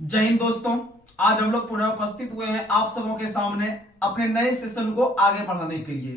जय हिंद दोस्तों। आज हम लोग पुनः उपस्थित हुए हैं आप सबों के सामने अपने नए सेशन को आगे बढ़ाने के लिए।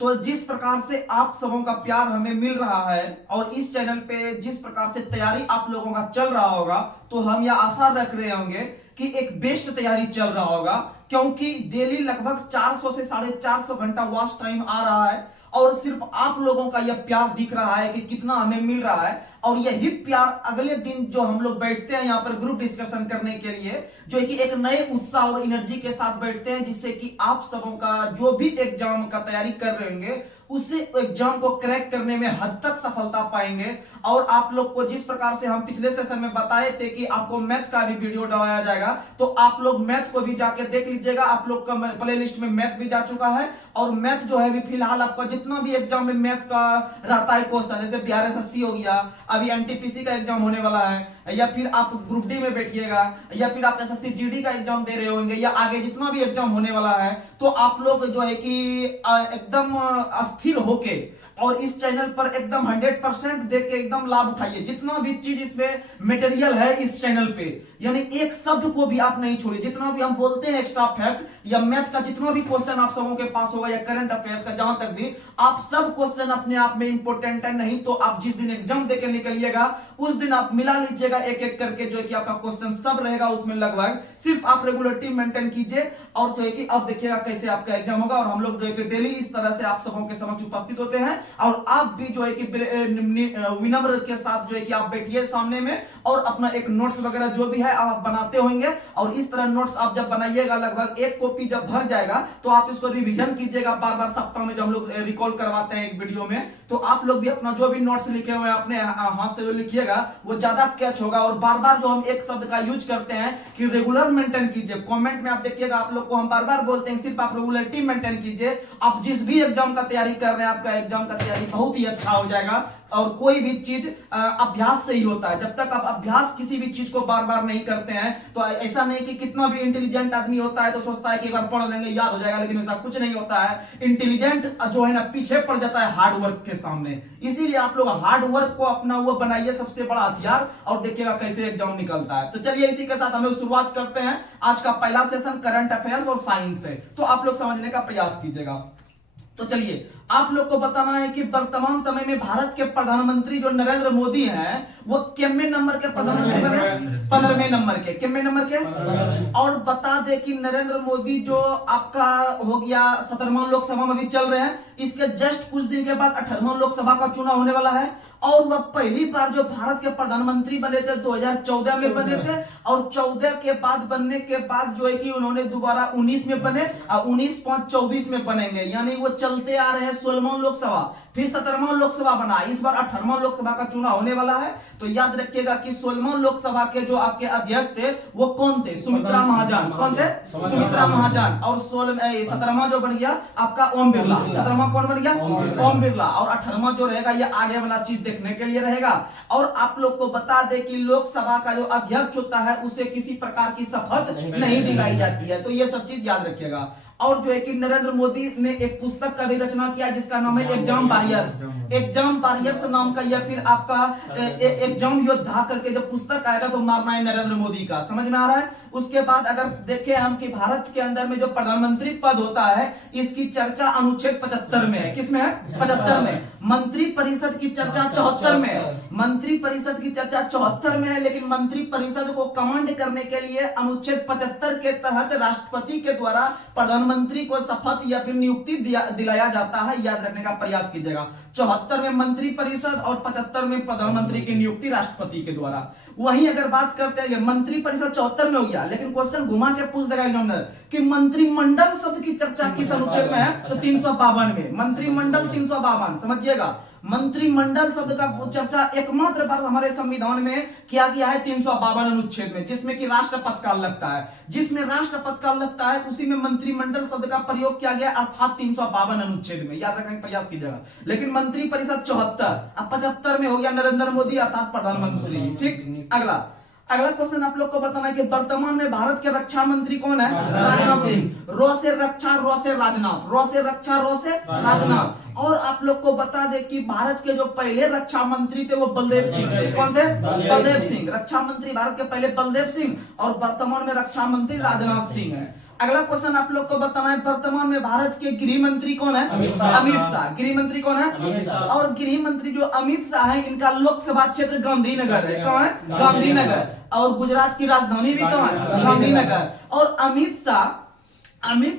तो जिस प्रकार से आप सबों का प्यार हमें मिल रहा है और इस चैनल पे जिस प्रकार से तैयारी आप लोगों का चल रहा होगा, तो हम यह आशा रख रहे होंगे कि एक बेस्ट तैयारी चल रहा होगा, क्योंकि डेली लगभग 400 से 450 घंटा वॉच टाइम आ रहा है और सिर्फ आप लोगों का यह प्यार दिख रहा है कि कितना हमें मिल रहा है। और यही प्यार अगले दिन जो हम लोग बैठते हैं यहाँ पर ग्रुप डिस्कशन करने के लिए, जो कि एक नए उत्साह और एनर्जी के साथ बैठते हैं, जिससे कि आप सबों का जो भी एग्जाम का तैयारी कर रहे होंगे उससे एग्जाम को क्रैक करने में हद तक सफलता पाएंगे। और आप लोग को जिस प्रकार से हम पिछले सेशन में बताए थे कि आपको मैथ का भी वीडियो डाला जाएगा, तो आप लोग मैथ को भी जाके देख लीजिएगा। आप लोग का प्ले लिस्ट में मैथ भी जा चुका है और मैथ जो है भी फिलहाल आपका जितना भी एग्जाम में मैथ का रहता है क्वेश्चन, जैसे बिहार एसएससी हो गया, अभी एनटीपीसी का एग्जाम होने वाला है, या फिर आप ग्रुप डी में बैठिएगा, या फिर आप एसएससी जीडी का एग्जाम दे रहे होंगे, या आगे जितना भी एग्जाम होने वाला है, तो आप लोग जो है कि एकदम स्थिर होके और इस चैनल पर एकदम 100% देख के एकदम लाभ उठाइए। जितना भी चीज इसमें मटेरियल है इस चैनल पे, यानी एक शब्द को भी आप नहीं छोड़िए। जितना भी हम बोलते हैं एक्स्ट्रा फैक्ट या मैथ का जितना भी क्वेश्चन आप सबों के पास होगा, या करंट अफेयर्स का, जहां तक भी आप सब क्वेश्चन अपने आप में इंपॉर्टेंट है। नहीं तो आप जिस दिन एग्जाम देके निकलिएगा उस दिन आप मिला लीजिएगा एक एक करके, जो है कि आपका क्वेश्चन सब रहेगा उसमें लगभग। सिर्फ आप रेगुलरिटी मेंटेन कीजिए और जो है कि अब देखिएगा कैसे आपका एग्जाम होगा। और हम लोग जो है कि डेली इस तरह से आप सबों के समक्ष उपस्थित होते हैं और आप भी जो है कि विनम्र के साथ जो है कि आप बैठिए सामने में और अपना एक नोट्स वगैरह जो भी है आप बनाते होंगे। और इस तरह नोट्स आप जब बनाइएगा, लगभग एक कॉपी जब भर जाएगा, तो आप इसको रिवीजन कीजिएगा बार बार सप्ताह में, जब हम लोग रिकॉल करवाते हैं एक वीडियो में। तो आप लोग भी अपना जो भी नोट्स लिखे हुए हैं अपने हाथ से जो लिखिएगा वो ज्यादा कैच होगा। और बार बार जो हम एक शब्द का यूज करते हैं कि रेगुलर मेंटेन कीजिए, कमेंट में आप देखिएगा आप लोग को हम बार बार बोलते हैं सिर्फ आप रेगुलरिटी मेंटेन कीजिए। आप जिस भी एग्जाम का तैयारी कर रहे हैं, आपका एग्जाम का तैयारी बहुत ही अच्छा हो जाएगा। और कोई भी चीज अभ्यास से ही होता है। जब तक आप अभ्यास किसी भी चीज को बार बार नहीं करते हैं, तो ऐसा नहीं कि कितना भी इंटेलिजेंट आदमी होता है तो सोचता है कि अगर पढ़ लेंगे याद हो जाएगा, लेकिन ऐसा कुछ नहीं होता है। इंटेलिजेंट जो है ना पीछे पड़ जाता है हार्ड वर्क के सामने। इसीलिए आप लोग हार्ड वर्क को अपना वो बनाइए सबसे बड़ा हथियार, और देखिएगा कैसे एग्जाम निकलता है। तो चलिए इसी के साथ हम लोग शुरुआत करते हैं। आज का पहला सेशन करंट अफेयर्स और साइंस है, तो आप लोग समझने का प्रयास कीजिएगा। तो चलिए आप लोग को बताना है कि वर्तमान समय में भारत के प्रधानमंत्री जो नरेंद्र मोदी हैं, वो कितने नंबर के प्रधानमंत्री बने? 15वें नंबर के। कितने नंबर के? और बता दे कि नरेंद्र मोदी जो आपका हो गया 17वां लोकसभा में भी चल रहे हैं, इसके जस्ट कुछ दिन के बाद 18वां लोकसभा का चुनाव होने वाला है। और वह पहली बार जो भारत के प्रधानमंत्री बने थे 2014 में बने थे, और 14 के बाद बनने के बाद जो है कि उन्होंने दोबारा 19 में बने और 19 5 24 में बनेंगे। यानी वो चलते आ रहे हैं 16वां लोकसभा, फिर 17वां लोकसभा बना, इस बार 18वां लोकसभा का चुनाव होने वाला है। तो याद रखिएगा कि 16वां लोकसभा के जो आपके अध्यक्ष थे वो कौन थे? सुमित्रा महाजन। कौन थे? सुमित्रा महाजन। और 17वां जो बन गया आपका ओम बिरला। 17वां कौन बन गया? ओम बिरला। और 18वां जो रहेगा ये आगे वाला चीज देखने के लिए रहेगा। और आप लोग को बता दे कि लोकसभा का जो अध्यक्ष होता है उसे किसी प्रकार की शपथ नहीं दिलाई जाती है। तो ये सब चीज याद रखिएगा। और जो है कि नरेंद्र मोदी ने एक पुस्तक का भी रचना किया जिसका नाम है एग्जाम वॉरियर्स। एग्जाम वॉरियर्स नाम का, या फिर आपका एग्जाम योद्धा करके जो पुस्तक आएगा तो मारना है नरेंद्र मोदी का। समझ में आ रहा है? उसके बाद अगर देखें हम कि भारत के अंदर में जो प्रधानमंत्री पद होता है इसकी चर्चा अनुच्छेद 75 में है। किसमें है? 75 में। मंत्री परिषद की चर्चा 74 में है। मंत्री परिषद की चर्चा 74 में है, लेकिन मंत्री परिषद को कमांड करने के लिए अनुच्छेद 75 के तहत राष्ट्रपति के द्वारा प्रधानमंत्री को शपथ या फिर नियुक्ति दिलाया जाता है। याद रखने का प्रयास कीजिएगा। 74 में मंत्री परिषद और 75 में प्रधानमंत्री की नियुक्ति राष्ट्रपति के द्वारा। वहीं अगर बात करते हैं, मंत्री परिषद 74 में हो गया, लेकिन क्वेश्चन घुमा के पूछ देगा एग्जामिनर कि मंत्रिमंडल शब्द की चर्चा किस अनुच्छेद में है? तो 352 में। मंत्रिमंडल 352 समझिएगा। मंत्रिमंडल शब्द का चर्चा एकमात्र बार हमारे संविधान में किया गया है 352 अनुच्छेद में, जिसमें कि राष्ट्रपति काल लगता है। जिसमें राष्ट्रपति काल लगता है उसी में मंत्रिमंडल शब्द का प्रयोग किया गया, अर्थात 352 अनुच्छेद में। याद रखने का प्रयास कीजिएगा। लेकिन मंत्री परिषद 74, अब 75 में हो गया नरेंद्र मोदी अर्थात प्रधानमंत्री। ठीक, अगला अगला क्वेश्चन आप लोग को बताना है कि वर्तमान में भारत के रक्षा मंत्री कौन है? राजनाथ सिंह। रॉ से रक्षा, रॉ से राजनाथ, रॉ से रक्षा, रॉ से राजनाथ। और आप लोग को बता दे कि भारत के जो पहले रक्षा मंत्री थे वो बलदेव सिंह थे। कौन थे? बलदेव सिंह। रक्षा मंत्री भारत के पहले बलदेव सिंह और वर्तमान में रक्षा मंत्री राजनाथ सिंह है। अगला क्वेश्चन आप लोग को बताना है वर्तमान में भारत के गृह मंत्री कौन है? अमित शाह। गृह मंत्री कौन है? और गृह मंत्री जो अमित शाह है, इनका लोकसभा क्षेत्र गांधीनगर है। कौन है? गांधीनगर। और गुजरात की राजधानी भी कौन है? गांधीनगर। और अमित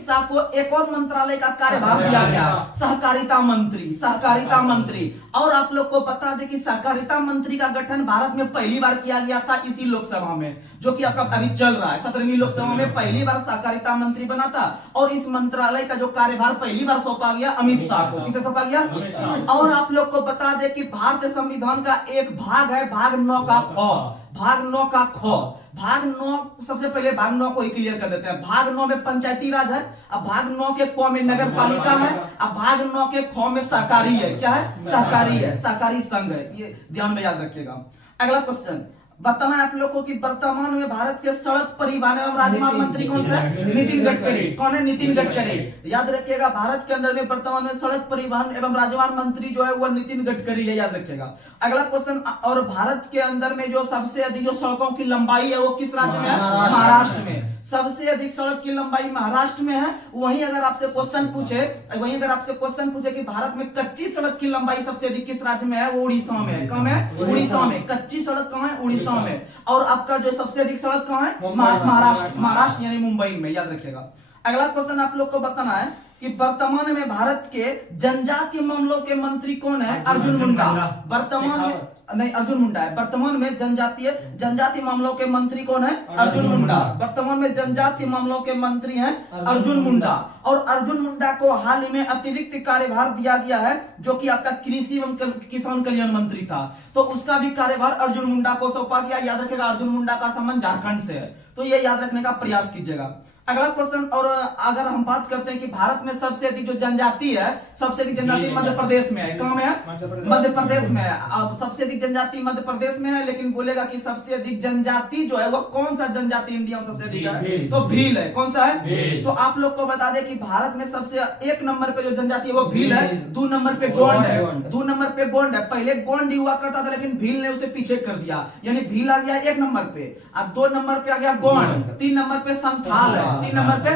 शाह को एक और मंत्रालय का कार्यभार दिया गया, सहकारिता मंत्री। सहकारिता मंत्री। और आप लोग को बता दें कि सहकारिता मंत्री का गठन भारत में पहली बार किया गया था इसी लोकसभा में, जो कि अभी चल रहा है। 17वीं लोकसभा में पहली बार सहकारिता मंत्री बना था। और इस मंत्रालय का जो कार्यभार पहली बार सौंपा गया अमित शाह को। किसे सौंपा गया? और आप लोग को बता दें कि भारतीय संविधान का एक भाग है, भाग 9 का ख। भाग 9 का ख। भाग 9, सबसे पहले भाग 9 को ही क्लियर कर देते हैं। भाग 9 में पंचायती राज है। अब भाग 9 के क में नगर पालिका है। अब भाग 9 के ख में सहकारी है। क्या है? सहकारी है, सहकारी संघ है। ये ध्यान में याद रखिएगा। अगला क्वेश्चन बताना है आप लोग को कि वर्तमान में भारत के सड़क परिवहन एवं राजमार्ग मंत्री कौन है? नितिन गडकरी। कौन है? नितिन गडकरी। याद रखिएगा, भारत के अंदर में वर्तमान में सड़क परिवहन एवं राजमार्ग मंत्री जो है वो नितिन गडकरी है। याद रखिएगा। अगला क्वेश्चन, और भारत के अंदर में जो सबसे अधिक जो सड़कों की लंबाई है वो किस राज्य में है? महाराष्ट्र में। सबसे अधिक सड़क की लंबाई महाराष्ट्र में है। वहीं अगर आपसे क्वेश्चन पूछे कि भारत में कच्ची सड़क की लंबाई सबसे अधिक किस राज्य में है? वो उड़ीसा में है। कहाँ है? उड़ीसा में। कच्ची सड़क कहाँ है? उड़ीसा में। और आपका जो सबसे अधिक सड़क कहाँ है? महाराष्ट्र यानी मुंबई में। याद रखिएगा। अगला क्वेश्चन आप लोग को बताना है कि वर्तमान में भारत के जनजातीय मामलों के मंत्री कौन है? अर्जुन मुंडा। वर्तमान में नहीं, अर्जुन मुंडा है। वर्तमान में जनजातीय मामलों के मंत्री कौन है? अर्जुन मुंडा। वर्तमान में जनजातीय मामलों के मंत्री हैं अर्जुन मुंडा। और अर्जुन मुंडा को हाल ही में अतिरिक्त कार्यभार दिया गया है, जो कि आपका कृषि एवं किसान कल्याण मंत्री था। तो उसका भी कार्यभार अर्जुन मुंडा को सौंपा गया। याद रखिएगा, अर्जुन मुंडा का संबंध झारखंड से है, तो ये याद रखने का प्रयास कीजिएगा। अगला क्वेश्चन, और अगर हम बात करते हैं कि भारत में सबसे अधिक जो जनजाति है, सबसे अधिक जनजाति मध्य प्रदेश में है। कहाँ में है? मध्य प्रदेश में है। अब सबसे अधिक जनजाति मध्य प्रदेश में है, लेकिन बोलेगा कि सबसे अधिक जनजाति जो है वो कौन सा जनजाति इंडिया में सबसे अधिक है? तो भील है। कौन सा है? तो आप लोग को बता दें कि भारत में सबसे 1 नंबर पे जो जनजाति है वो भील है। 2 नंबर पे गोंड है। 2 नंबर पे गोंड है। पहले गोंड ही हुआ करता था, लेकिन भील ने उसे पीछे कर दिया, यानी भील आ गया 1 नंबर पे। अब 2 नंबर पे आ गया गोंड। 3 नंबर पे संथाल है। 3 नंबर पे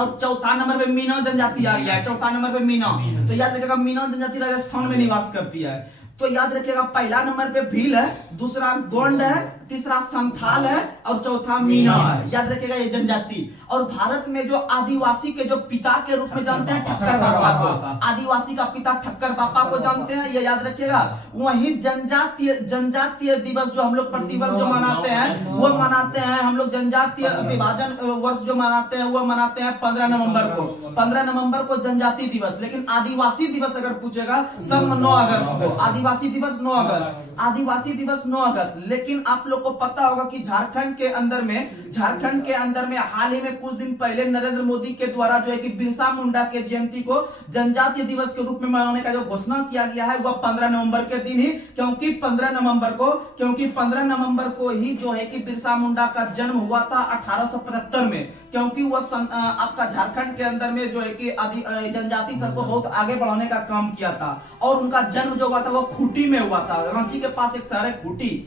और चौथा नंबर पे मीना जनजाति आ गया है। चौथा नंबर पे मीना। तो याद रखिएगा, मीना जनजाति राजस्थान में निवास करती है। तो याद रखिएगा, पहला नंबर पे भील है, दूसरा गोंड है, तीसरा संथाल है और चौथा मीना है। याद रखिएगा ये जनजाति। और भारत में जो आदिवासी के जो पिता के रूप में जानते हैं ठक्कर बापा को, आदिवासी का पिता ठक्कर बापा को जानते हैं, ये याद रखिएगा। वहीं जनजातीय दिवस जो हम लोग प्रतिवर्ष जो मनाते हैं वो मनाते हैं हम लोग, जनजातीय विभाजन वर्ष जो मनाते हैं वो मनाते हैं 15 नवंबर को। 15 नवंबर को जनजाति दिवस। लेकिन आदिवासी दिवस अगर पूछेगा तब 9 अगस्त को। आदिवासी दिवस 9 अगस्त। आदिवासी दिवस 9 अगस्त। लेकिन आप लोग को पता होगा कि झारखंड के अंदर में हाल ही में कुछ दिन पहले नरेंद्र मोदी के द्वारा जो है कि बिरसा मुंडा के जयंती को जनजातीय दिवस के रूप में मनाने का जो घोषणा किया गया है वह 15 नवंबर के दिन ही, क्योंकि 15 नवंबर को ही जो है कि बिरसा मुंडा का जन्म हुआ था 1875 में। क्योंकि वह आपका झारखंड के अंदर में जो है कि जनजाति सबको बहुत आगे बढ़ाने का काम किया था। और उनका जन्म जो हुआ था वो खूंटी में हुआ था। रांची के पास एक शहर है खूंटी।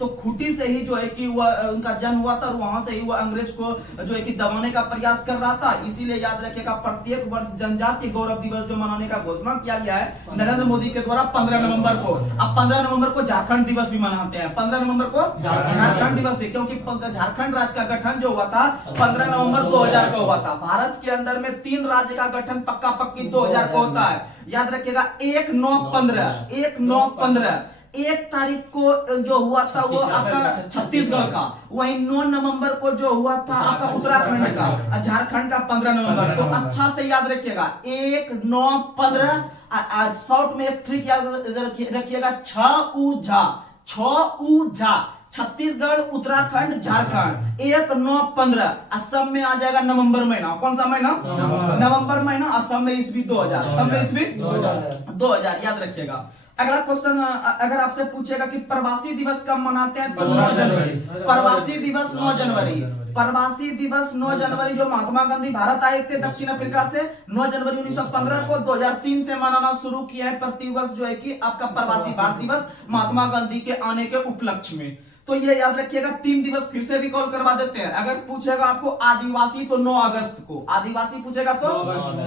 तो खूंटी से ही जो है कि वह उनका जन्म हुआ था और वहां से ही वह अंग्रेज को जो है कि दबाने का प्रयास कर रहा था। इसीलिए याद रखिएगा, प्रत्येक वर्ष जनजातीय गौरव दिवस जो मनाने का घोषणा किया गया है नरेंद्र मोदी के द्वारा 15 नवंबर को। अब 15 नवंबर को झारखंड दिवस भी मनाते हैं। 15 नवंबर को झारखंड दिवस भी, क्योंकि झारखंड राज्य का गठन जो हुआ था 15 नवंबर 2000 को हुआ था। भारत के अंदर में 3 राज्य का गठन पक्का पक्की 2000 को होता है। याद रखिएगा, 1/9/15 1 तारीख को जो हुआ था वो आपका छत्तीसगढ़ का। वहीं 9 नवंबर को जो हुआ था आपका उत्तराखंड का। झारखंड का 15 नवंबर। तो अच्छा से याद रखिएगा, 1/9/15। शॉर्ट में एक ट्रिक याद रखिएगा, 6 उ झा। छत्तीसगढ़, उत्तराखंड, झारखंड। 1/9/15। असम में आ जाएगा नवंबर महीना। कौन सा महीना? नवंबर महीना। असम में ईस्वी 2000। 2000 याद रखिएगा। अगला क्वेश्चन अगर आपसे पूछेगा कि प्रवासी दिवस कब मनाते हैं, तो 9 जनवरी। प्रवासी दिवस 9 जनवरी। प्रवासी दिवस 9 जनवरी जो महात्मा गांधी भारत आए थे दक्षिण अफ्रीका से, 9 जनवरी 1915 को 2003 से मनाना शुरू किया है प्रतिवर्ष, जो है कि आपका प्रवासी भारत दिवस महात्मा गांधी के आने के उपलक्ष्य में। तो ये याद रखिएगा, 3 दिवस फिर से रिकॉल करवा देते हैं। अगर पूछेगा आपको आदिवासी तो 9 अगस्त को, आदिवासी पूछेगा तो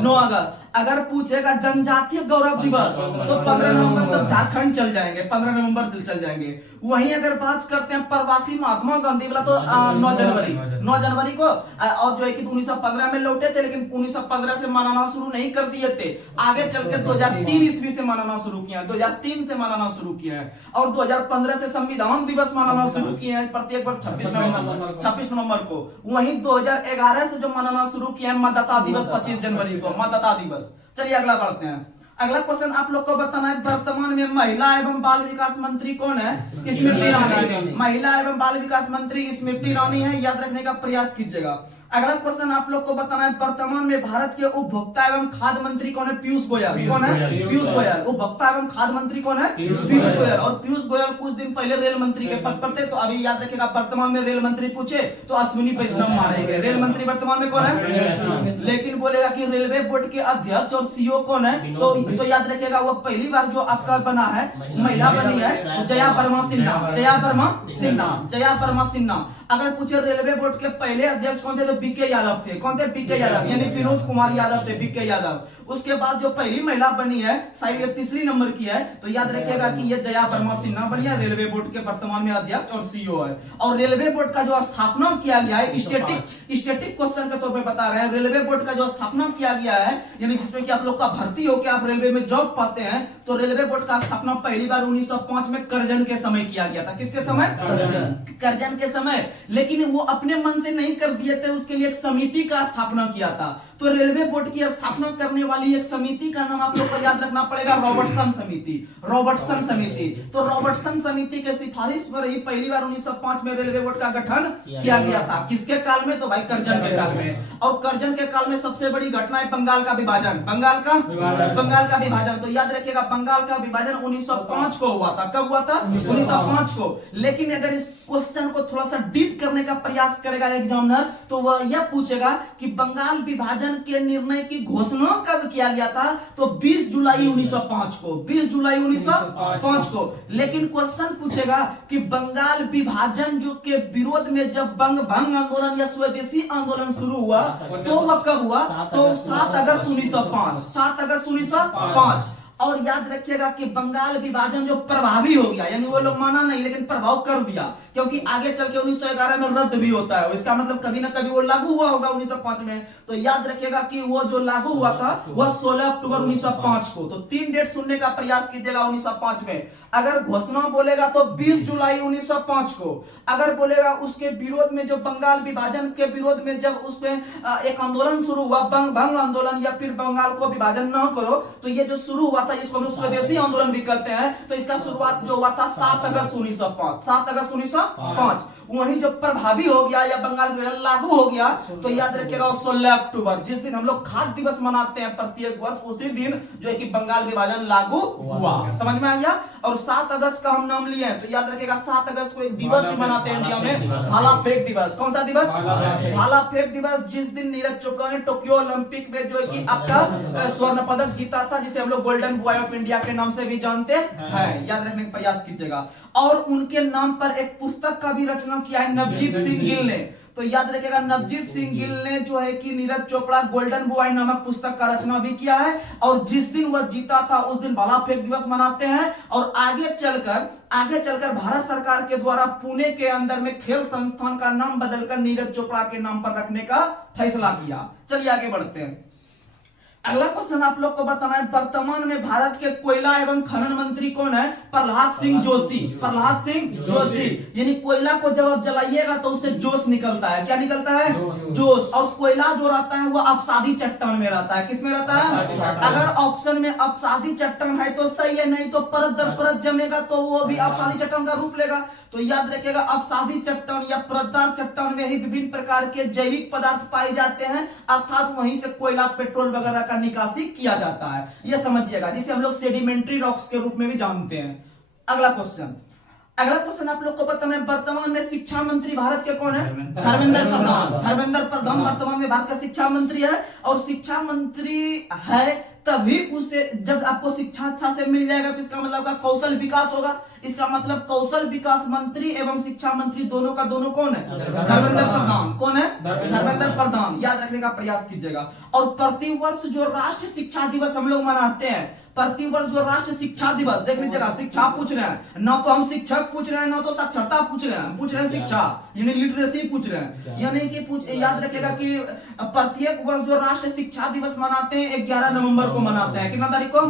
9 अगस्त। अगर पूछेगा जनजातीय गौरव दिवस तो 15 नवंबर तक झारखंड चल जाएंगे, 15 नवंबर तक चल जाएंगे। वहीं अगर बात करते हैं प्रवासी महात्मा गांधी वाला तो 9 जनवरी, 9 जनवरी को, और जो है कि 1915 में लौटे थे, लेकिन 1915 से मनाना शुरू नहीं कर दिए थे, आगे चल के 2003 ईस्वी से मनाना शुरू किया, 2003 से मनाना शुरू किया है। और 2015 से संविधान दिवस मनाना शुरू किए हैं प्रत्येक वर्ष 26 नवंबर को। वहीं 2011 से जो मनाना शुरू किया है मतदाता दिवस 25 जनवरी को, मतदाता दिवस। चलिए अगला बढ़ते हैं। अगला क्वेश्चन आप लोग को बताना है, वर्तमान में महिला एवं बाल विकास मंत्री कौन है? स्मृति ईरानी। महिला एवं बाल विकास मंत्री स्मृति ईरानी है, याद रखने का प्रयास कीजिएगा। अगला क्वेश्चन आप लोग को बताना है, वर्तमान में भारत के उपभोक्ता एवं खाद्य मंत्री कौन है? पीयूष गोयल। कौन है? पीयूष गोयल। उपभोक्ता एवं खाद्य मंत्री कौन है? पीयूष गोयल। और पीयूष गोयल कुछ दिन पहले रेल मंत्री के पद पर थे, तो अभी याद रखिएगा वर्तमान में रेल मंत्री पूछे तो अश्विनी वैष्णव मारेंगे। रेल मंत्री वर्तमान में कौन है? लेकिन बोलेगा कि रेलवे बोर्ड के अध्यक्ष और सीईओ कौन है, तो याद रखिएगा वो पहली बार जो आपका बना है, महिला बनी है, तो जया वर्मा सिन्हा। जया वर्मा सिन्हा, जया वर्मा सिन्हा। अगर पूछे रेलवे बोर्ड के पहले अध्यक्ष कौन थे, तो बीके यादव थे। कौन थे? बीके यादव, यानी विनोद कुमार यादव थे, बीके यादव। उसके बाद जो पहली महिला बनी है, शायद ये 3री नंबर की है, तो याद रखिएगा कि ये जया वर्मा सिन्हा बनी है, रेलवे बोर्ड के वर्तमान में अध्यक्ष और सीईओ है। और रेलवे बोर्ड का जो स्थापना किया गया है, स्टेटिक क्वेश्चन के तौर पे बता रहे हैं, रेलवे बोर्ड का जो स्थापना किया गया है, यानी जिसमें कि आप लोग का भर्ती होकर आप रेलवे में जॉब पाते हैं, तो रेलवे बोर्ड का स्थापना पहली बार 1905 में करजन के समय किया गया था। किसके समय? करजन के समय। लेकिन वो अपने मन से नहीं कर दिए थे, उसके लिए एक समिति का स्थापना किया था। तो रेलवे बोर्ड की स्थापना करने वाली एक समिति का नाम आप लोग को याद रखना पड़ेगा, रॉबर्टसन समिति। रॉबर्टसन समिति। तो रॉबर्टसन समिति के सिफारिश पर ही पहली बार 1905 में रेलवे बोर्ड का गठन किया गया था। किसके काल में? तो भाई करजन के काल में। और करजन के काल में सबसे बड़ी घटना है बंगाल का विभाजन। बंगाल का विभाजन। तो याद रखिएगा बंगाल का विभाजन 1905 को हुआ था। कब हुआ था? 1905 को। लेकिन अगर इस क्वेश्चन को थोड़ा सा डीप करने का प्रयास करेगा एग्जामिनर, तो वह यह पूछेगा कि बंगाल विभाजन के निर्णय की घोषणा कब किया गया था, तो 20 जुलाई 1905 को। 20 जुलाई 1905 को। लेकिन क्वेश्चन पूछेगा कि बंगाल विभाजन जो के विरोध में जब बंग भंग आंदोलन या स्वदेशी आंदोलन शुरू हुआ, तो वह कब हुआ? तो 7 अगस्त 1905। 7 अगस्त 1905। और याद रखिएगा कि बंगाल विभाजन जो प्रभावी हो गया, यानी वो लोग माना नहीं लेकिन प्रभाव कर दिया, क्योंकि आगे चल के 1911 में रद्द भी होता है, इसका मतलब कभी ना कभी वो लागू हुआ होगा 1905 में। तो याद रखिएगा कि वो जो लागू हुआ था वह 16 अक्टूबर 1905 को। तो 3 डेट सुनने का प्रयास कीजिएगा 1905 में। अगर घोषणा बोलेगा तो 20 जुलाई 1905 को। अगर बोलेगा उसके विरोध में, जो बंगाल विभाजन के विरोध में जब उसमें एक आंदोलन शुरू हुआ, बंग भंग आंदोलन या फिर बंगाल को विभाजन न करो, तो ये जो शुरू हुआ था, इसको हम लोग स्वदेशी आंदोलन भी कहते हैं, तो इसका शुरुआत जो हुआ था 7 अगस्त 1905। 7 अगस्त 1905। वहीं जो प्रभावी हो गया या बंगाल विभाजन लागू हो गया, तो याद रखिएगा 16 अक्टूबर, जिस दिन हम लोग खाद्य दिवस मनाते हैं प्रत्येक वर्ष, उसी दिन जो है कि बंगाल विभाजन लागू हुआ। समझ में आ गया? और 7 अगस्त का हम नाम लिए हैं, तो याद रखिएगा 7 अगस्त को एक दिवस भी मनाते हैं इंडिया में, भाला फेंक दिवस। कौन सा दिवस? भाला फेंक दिवस। जिस दिन नीरज चोपड़ा ने टोक्यो ओलंपिक में जो है कि आपका स्वर्ण पदक जीता था, जिसे हम लोग गोल्डन बॉय ऑफ इंडिया के नाम से भी जानते हैं, याद रखने का प्रयास कीजिएगा। और उनके नाम पर एक पुस्तक का भी रचना किया है नवजीत सिंह गिल ने। तो याद रखिएगा नवजीत सिंह गिल ने जो है कि नीरज चोपड़ा गोल्डन बॉय नामक पुस्तक का रचना भी किया है। और जिस दिन वह जीता था उस दिन भाला फेंक दिवस मनाते हैं। और आगे चलकर भारत सरकार के द्वारा पुणे के अंदर में खेल संस्थान का नाम बदलकर नीरज चोपड़ा के नाम पर रखने का फैसला किया। चलिए आगे बढ़ते हैं। अगला क्वेश्चन आप लोग को बताना है, वर्तमान में भारत के कोयला एवं खनन मंत्री कौन है? प्रहलाद सिंह जोशी। प्रहलाद सिंह जोशी। यानी कोयला को जब आप जलाइएगा तो उससे जोश निकलता है। क्या निकलता है? जोश। और कोयला जो रहता है वो अपसादी चट्टान में रहता है। किस में रहता है? अगर ऑप्शन में अपसादी चट्टान है तो सही है, नहीं तो परत दर परत जमेगा तो वो भी अपसादी चट्टान का रूप लेगा। तो याद रखिएगा अपसादी चट्टान या परतदार चट्टान में ही विभिन्न प्रकार के जैविक पदार्थ पाए जाते हैं, अर्थात वहीं से कोयला पेट्रोल वगैरह का निकासी किया जाता है, यह समझिएगा, जिसे हम लोग सेडिमेंट्री रॉक्स के रूप में भी जानते हैं। अगला क्वेश्चन आप लोग को बताना है, वर्तमान में शिक्षा मंत्री भारत के कौन है? धर्मेंद्र प्रधान। धर्मेंद्र प्रधान वर्तमान में भारत का शिक्षा मंत्री है, और शिक्षा मंत्री है तभी उसे जब आपको शिक्षा अच्छा से मिल जाएगा तो इसका मतलब का कौशल विकास होगा। इसका मतलब कौशल विकास मंत्री एवं शिक्षा मंत्री दोनों का दोनों कौन है? धर्मेंद्र प्रधान। कौन है? धर्मेंद्र प्रधान। याद रखने का प्रयास कीजिएगा। और प्रतिवर्ष जो राष्ट्रीय शिक्षा दिवस हम लोग मनाते हैं, प्रतिवर्ष जो राष्ट्रीय शिक्षा दिवस, देख लीजिएगा, शिक्षा पूछ रहे हैं, ना तो हम शिक्षक पूछ रहे हैं, ना तो साक्षरता पूछ रहे हैं, पूछ रहे हैं शिक्षा, यानी लिटरेसी पूछ रहे हैं। यानी कि याद रखिएगा कि प्रत्येक वर्ष जो राष्ट्रीय शिक्षा दिवस मनाते हैं 11 नवंबर को मनाते हैं। कितना तारीख को?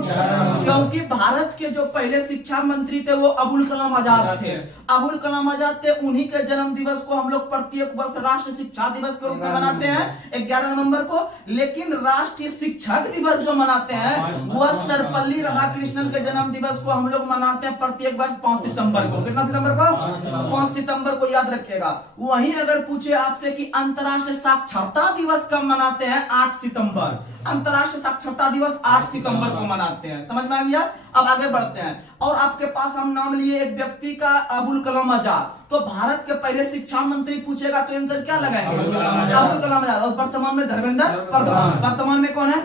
क्योंकि भारत के जो पहले शिक्षा मंत्री थे वो अबुल कलाम आजाद थे। अबुल कलाम आजाद थे, उन्हीं के जन्म दिवस को हम लोग प्रत्येक वर्ष राष्ट्रीय शिक्षा दिवस के रूप में मनाते हैं 11 नवंबर को। लेकिन राष्ट्रीय शिक्षक दिवस जो मनाते हैं वह सर्वपल्ली राधाकृष्णन के जन्म दिवस को हम लोग मनाते हैं प्रत्येक वर्ष 5 सितंबर को। कितना सितंबर को? 5 सितंबर को। याद रखिएगा। वहीं अगर पूछे आपसे कि अंतर्राष्ट्रीय साक्षरता दिवस कब मनाते हैं? 8 सितंबर। अंतर्राष्ट्रीय साक्षरता दिवस 8 सितंबर को मनाते हैं। समझ में आ गया? अब आगे बढ़ते हैं। और आपके पास हम नाम लिए एक व्यक्ति का, अबुल कलाम आजाद। तो भारत के पहले शिक्षा मंत्री पूछेगा तो आंसर क्या लगाएंगे? अबुल कलाम आजाद। और वर्तमान में धर्मेंद्र प्रधान। वर्तमान में कौन है?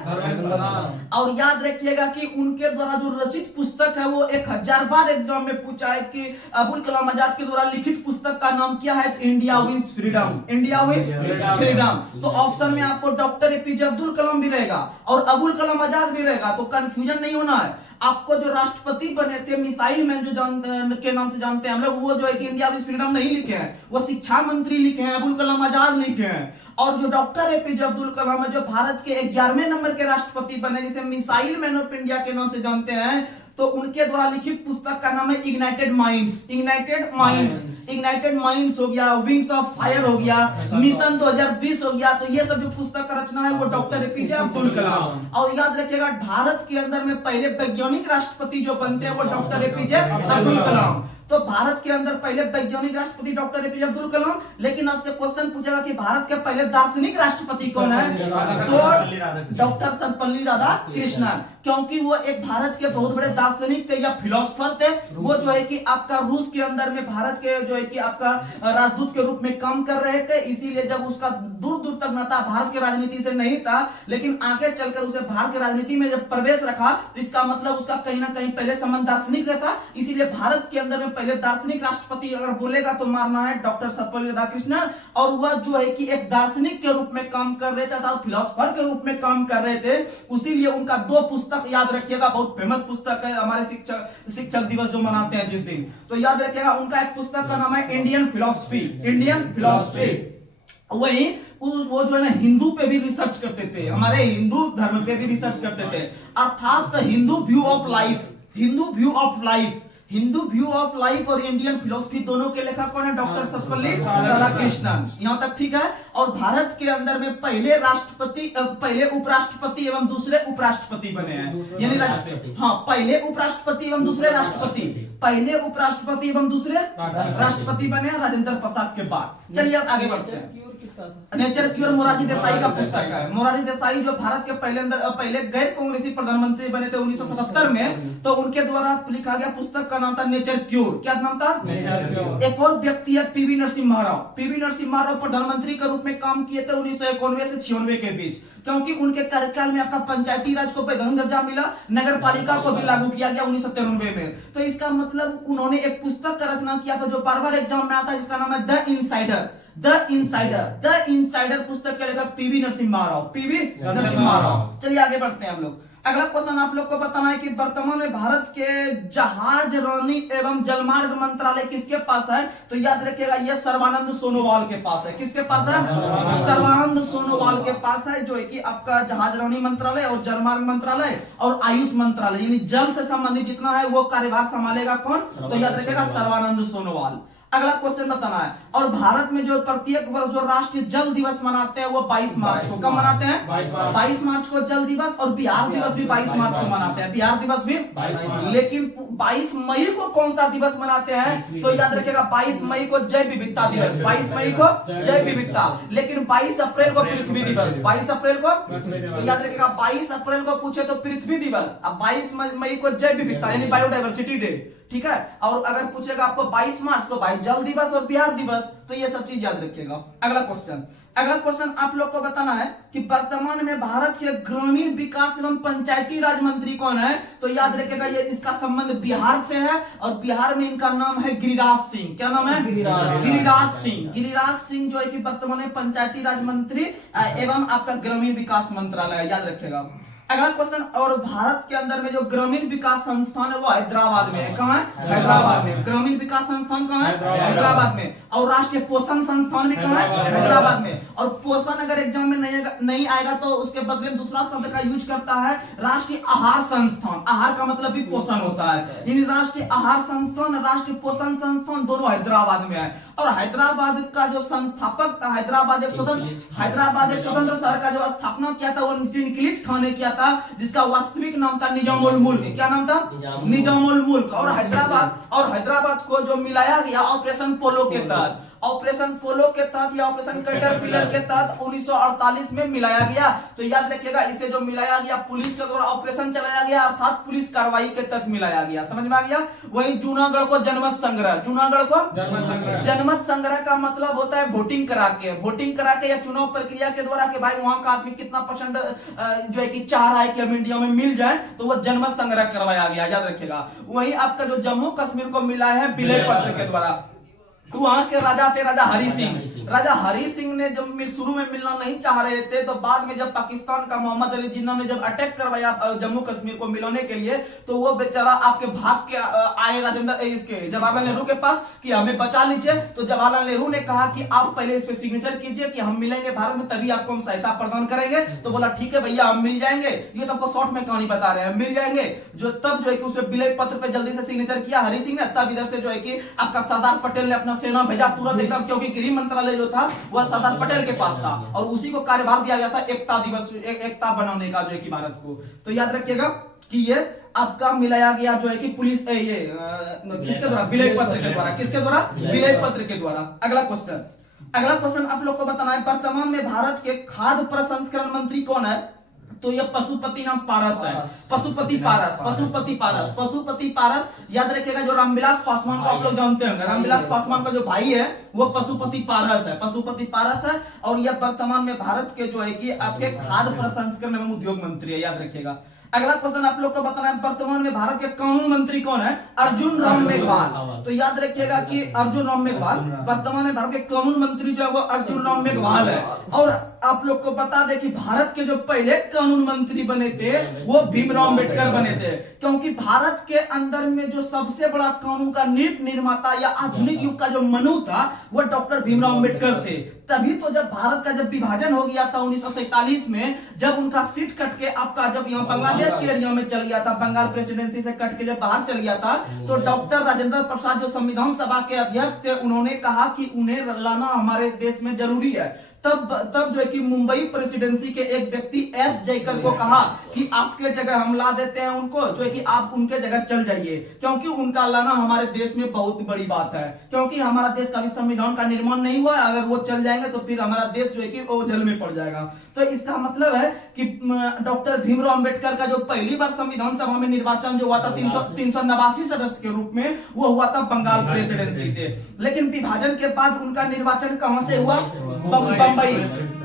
और याद रखिएगा कि उनके द्वारा जो रचित पुस्तक है वो 1000 बार एग्जाम में पूछा है कि अबुल कलाम आजाद के द्वारा लिखित पुस्तक का नाम क्या है? India wins freedom. India wins freedom. तो ऑप्शन में आपको डॉक्टर एपीजे अब्दुल कलाम भी रहेगा और अबुल कलाम आजाद भी रहेगा, तो कंफ्यूजन नहीं होना है। आपको जो राष्ट्रपति बने थे मिसाइल मैन जो के नाम से जानते हैं हम लोग, वो जो है कि इंडिया विंस फ्रीडम नहीं लिखे हैं, वो शिक्षा मंत्री लिखे हैं, अबुल कलाम आजाद लिखे हैं। और जो डॉक्टर एपीजे अब्दुल कलाम है जो भारत के 11वें नंबर के राष्ट्रपति बने, जिसे मिसाइल मैन ऑफ इंडिया के नाम से जानते हैं, तो उनके द्वारा लिखित पुस्तक का नाम है ignited minds. Ignited minds. Ignited minds हो गया, विंग्स ऑफ फायर हो गया, मिशन 2020 हो गया। तो ये सब जो पुस्तक का रचना है वो डॉक्टर एपीजे अब्दुल कलाम। और याद रखिएगा भारत के अंदर में पहले वैज्ञानिक राष्ट्रपति जो बनते हैं वो डॉक्टर एपीजे अब्दुल कलाम। तो भारत के अंदर पहले वैज्ञानिक राष्ट्रपति डॉक्टर एपीजे अब्दुल कलाम। लेकिन आपसे क्वेश्चन पूछेगा कि भारत के पहले दार्शनिक राष्ट्रपति कौन है? तो डॉक्टर सर्वपल्ली राधाकृष्णन, क्योंकि वो एक भारत के बहुत बड़े दार्शनिक थे या फिलोसफर थे। वो जो है कि आपका रूस के अंदर में भारत के जो है कि आपका राजदूत के रूप में काम कर रहे थे। इसीलिए जब उसका दूर दूर तक नाता भारत के राजनीति से नहीं था, लेकिन आगे चलकर उसे भारत की राजनीति में जब प्रवेश रखा तो इसका मतलब उसका कहीं ना कहीं पहले संबंध दार्शनिक से था। इसीलिए भारत के अंदर में पहले दार्शनिक राष्ट्रपति अगर बोलेगा तो मारना है डॉक्टर सर्वपल्ली राधाकृष्णन। और वह जो है कि एक दार्शनिक के रूप में काम कर रहे थे तथा फिलोसफर के रूप में काम कर रहे थे। उसीलिए उनका 2 पुस्तक याद रखिएगा, बहुत फेमस पुस्तक है हमारे शिक्षक दिवस जो मनाते हैं जिस दिन। तो याद रखिएगा उनका एक पुस्तक का नाम है इंडियन फिलोसफी। Indian philosophy. वही वो जो है ना हिंदू पे भी रिसर्च करते थे, हमारे हिंदू धर्म पे भी रिसर्च करते थे, अर्थात Hindu view of life. Hindu view of life. Hindu view of life और इंडियन फिलोसफी दोनों के लेखक कौन है? डॉक्टर सर्वपल्ली राधाकृष्णन। यहाँ तक ठीक है। और भारत के अंदर में पहले राष्ट्रपति, पहले उपराष्ट्रपति एवं दूसरे उपराष्ट्रपति बने हैं। यानी हाँ, पहले उपराष्ट्रपति एवं दूसरे राष्ट्रपति, पहले उपराष्ट्रपति एवं दूसरे राष्ट्रपति बने हैं राजेंद्र प्रसाद के बाद। चलिए अब आगे बढ़ते हैं। नेचर क्योर मोरारजी देसाई का पुस्तक है। मोरारजी देसाई जो भारत के पहले गैर कांग्रेसी प्रधानमंत्री बने थे 1977 में, तो उनके द्वारा लिखा गया पुस्तक का नाम था नेचर क्योर। क्या नाम था? Nature cure. एक और व्यक्ति है पीवी नरसिम्हा राव। पीवी नरसिम्हा राव प्रधानमंत्री के रूप में काम किए थे 1991 से 96 के बीच, क्योंकि उनके कार्यकाल में आपका पंचायती राज को प्रधान दर्जा मिला, नगर पालिका को भी लागू किया गया 1993 में। तो इसका मतलब उन्होंने एक पुस्तक का रचना किया था जो बार बार एग्जाम में आता है, जिसका नाम है द इनसाइडर। द इनसाइडर पुस्तक के लेखक पीवी नरसिम्हा राव। पीवी नरसिम्हा राव। चलिए आगे बढ़ते हैं हम लोग। अगला क्वेश्चन आप लोग को बताना है कि वर्तमान में भारत के जहाज रानी एवं जलमार्ग मंत्रालय किसके पास है? तो याद रखिएगा ये सर्बानंद सोनोवाल के पास है। किसके पास है? सर्बानंद सोनोवाल के पास है, जो है कि आपका जहाज रानी मंत्रालय और जलमार्ग मंत्रालय और आयुष मंत्रालय, यानी जल से संबंधित जितना है वो कार्यभार संभालेगा कौन? तो याद रखिएगा सर्बानंद सोनोवाल। अगला क्वेश्चन बताना है। और भारत में जो प्रत्येक वर्ष जो राष्ट्रीय जल दिवस मनाते हैं वो 22 मार्च को। कब मनाते हैं? 22 मार्च को जल दिवस। और बिहार दिवस भी 22 मार्च को मनाते हैं। बिहार दिवस भी 22। लेकिन 22 मई को कौन सा दिवस मनाते हैं? तो याद रखिएगा 22 मई को जैव विविधता दिवस। 22 मई को जैव विविधता। लेकिन 22 अप्रैल को पृथ्वी दिवस। 22 अप्रैल को, तो याद रखिएगा 22 अप्रैल को पूछे तो पृथ्वी दिवस। अब 22 मई को जैव विविधता यानी बायोडाइवर्सिटी डे, ठीक है। और अगर पूछेगा आपको 22 मार्च तो भाई जल दिवस और बिहार दिवस। तो ये सब चीज याद रखिएगा। अगला क्वेश्चन आप लोग को बताना है कि वर्तमान में भारत के ग्रामीण विकास एवं पंचायती राज मंत्री कौन है? तो याद रखिएगा ये इसका संबंध बिहार से है और बिहार में इनका नाम है गिरिराज सिंह। क्या नाम है? गिरिराज सिंह। गिरिराज सिंह जो है कि वर्तमान में पंचायती राज मंत्री एवं आपका ग्रामीण विकास मंत्रालय, याद रखिएगा। अगला क्वेश्चन, और भारत के अंदर में जो ग्रामीण विकास संस्थान है वो हैदराबाद में है। कहाँ है? हैदराबाद में। ग्रामीण विकास संस्थान कहाँ है? हैदराबाद में। और राष्ट्रीय पोषण संस्थान भी कहाँ है? हैदराबाद में। और पोषण अगर एग्जाम में नहीं आएगा तो उसके बदले में दूसरा शब्द का यूज करता है राष्ट्रीय आहार संस्थान। आहार का मतलब भी पोषण होता है। इन राष्ट्रीय आहार संस्थान, राष्ट्रीय पोषण संस्थान दोनों हैदराबाद में है। और हैदराबाद का जो संस्थापक था, हैदराबाद एक स्वतंत्र शहर का जो स्थापना किया था वो निखिलिज खान ने किया था, जिसका वास्तविक नाम था निजामुल मुल्क। क्या नाम था? निजामुल मुल्क। और हैदराबाद को जो मिलाया गया ऑपरेशन पोलो के तहत, ऑपरेशन पोलो के तहत या ऑपरेशन कैटरपिलर के तहत 1948 में मिलाया गया। तो याद रखिएगा इसे जो मिलाया गया पुलिस के द्वारा ऑपरेशन चलाया गया, अर्थात पुलिस कार्रवाई के तहत मिलाया गया। समझ में आ गया? वहीं जूनागढ़ को जनमत संग्रह, जूनागढ़ को जनमत संग्रह का मतलब होता है वोटिंग करा के या चुनाव प्रक्रिया के द्वारा कि भाई वहां का आदमी कितना परसेंट जो है कि चाह रहा है कि हम इंडिया में मिल जाए, तो वो जनमत संग्रह करवाया गया। याद रखिएगा। वहीं आपका जो जम्मू कश्मीर को मिला है विलय पत्र के द्वारा। वहां के राजा थे राजा हरि सिंह। राजा हरि सिंह ने जब शुरू में मिलना नहीं चाह रहे थे, तो बाद में जब पाकिस्तान का मोहम्मद अली जिन्ना ने जब अटैक करवाया जम्मू कश्मीर को मिलाने के लिए, तो वो बेचारा आपके भाग के आए जवाहरलाल नेहरू के पास कि हमें बचा लीजिए। तो जवाहरलाल नेहरू ने कहा कि आप पहले इस पे सिग्नेचर कीजिए कि हम मिलेंगे भारत में, तभी आपको हम सहायता प्रदान करेंगे। तो बोला ठीक है भैया हम मिल जाएंगे। ये तो आपको शॉर्ट में कहानी बता रहे हैं, मिल जाएंगे। तब जो है कि उसमें विलय पत्र पे जल्दी से सिग्नेचर किया हरि सिंह ने। तब इधर से जो है कि आपका सरदार पटेल ने अपना सेना भेजा तुरंत एकदम, क्योंकि गृह मंत्रालय जो था वह सरदार पटेल के पास था और उसी को कार्यभार दिया गया था एकता बनाने का जो है कि भारत को। तो याद रखिएगा कि ये आपका मिलाया गया जो है कि पुलिस किसके द्वारा? विलय पत्र के द्वारा। किसके द्वारा? विलय पत्र के द्वारा। अगला क्वेश्चन आप लोग को बताना है, वर्तमान में भारत के खाद्य प्रसंस्करण मंत्री कौन है? तो ये पशुपति नाम पारस है। पशुपति पारस। याद रखिएगा जो रामविलास पासवान को आप लोग जानते होंगे, रामविलास पासवान का जो भाई है वो पशुपति पारस है। और यह वर्तमान में भारत के जो है कि आपके खाद्य प्रसंस्करण एवं उद्योग मंत्री है। याद रखिएगा। अगला क्वेश्चन आप लोग को बताना है, वर्तमान में भारत के कानून मंत्री कौन है? अर्जुन राम मेघवाल। तो याद रखिएगा कि अर्जुन राम मेघवाल वर्तमान में भारत के कानून मंत्री जो है वो अर्जुन राम मेघवाल है। और आप लोग को बता दें कि भारत के जो पहले कानून मंत्री बने थे वो भीमराव अंबेडकर बने थे, क्योंकि भारत के अंदर में जो सबसे बड़ा कानून का निर्माता या आधुनिक युग का जो मनु था वो डॉक्टर भीमराव अंबेडकर थे। तभी तो जब भारत का जब विभाजन हो गया था 1947 में, जब उनका सीट कट के आपका जब यहाँ बांग्लादेश के एरिया में चल गया था, बंगाल प्रेसिडेंसी से कट के जब बाहर चल गया था, तो डॉक्टर राजेंद्र प्रसाद जो संविधान सभा के अध्यक्ष थे उन्होंने कहा कि उन्हें लाना हमारे देश में जरूरी है। तब जो है कि मुंबई प्रेसिडेंसी के एक व्यक्ति एस जयकर को कहा कि आपके जगह हम ला देते हैं उनको, जो है कि आप उनके जगह चल जाइए, क्योंकि उनका लाना हमारे देश में बहुत बड़ी बात है, क्योंकि हमारा देश का भी संविधान का निर्माण नहीं हुआ है। अगर वो चल जाएंगे तो फिर हमारा देश जो है कि वो जल में पड़ जाएगा। तो इसका मतलब है कि डॉक्टर भीमराव अंबेडकर का जो पहली बार संविधान सभा में निर्वाचन जो हुआ था 389 सदस्य के रूप में, वो हुआ था बंगाल प्रेसिडेंसी से। लेकिन विभाजन के बाद उनका निर्वाचन कहां से हुआ?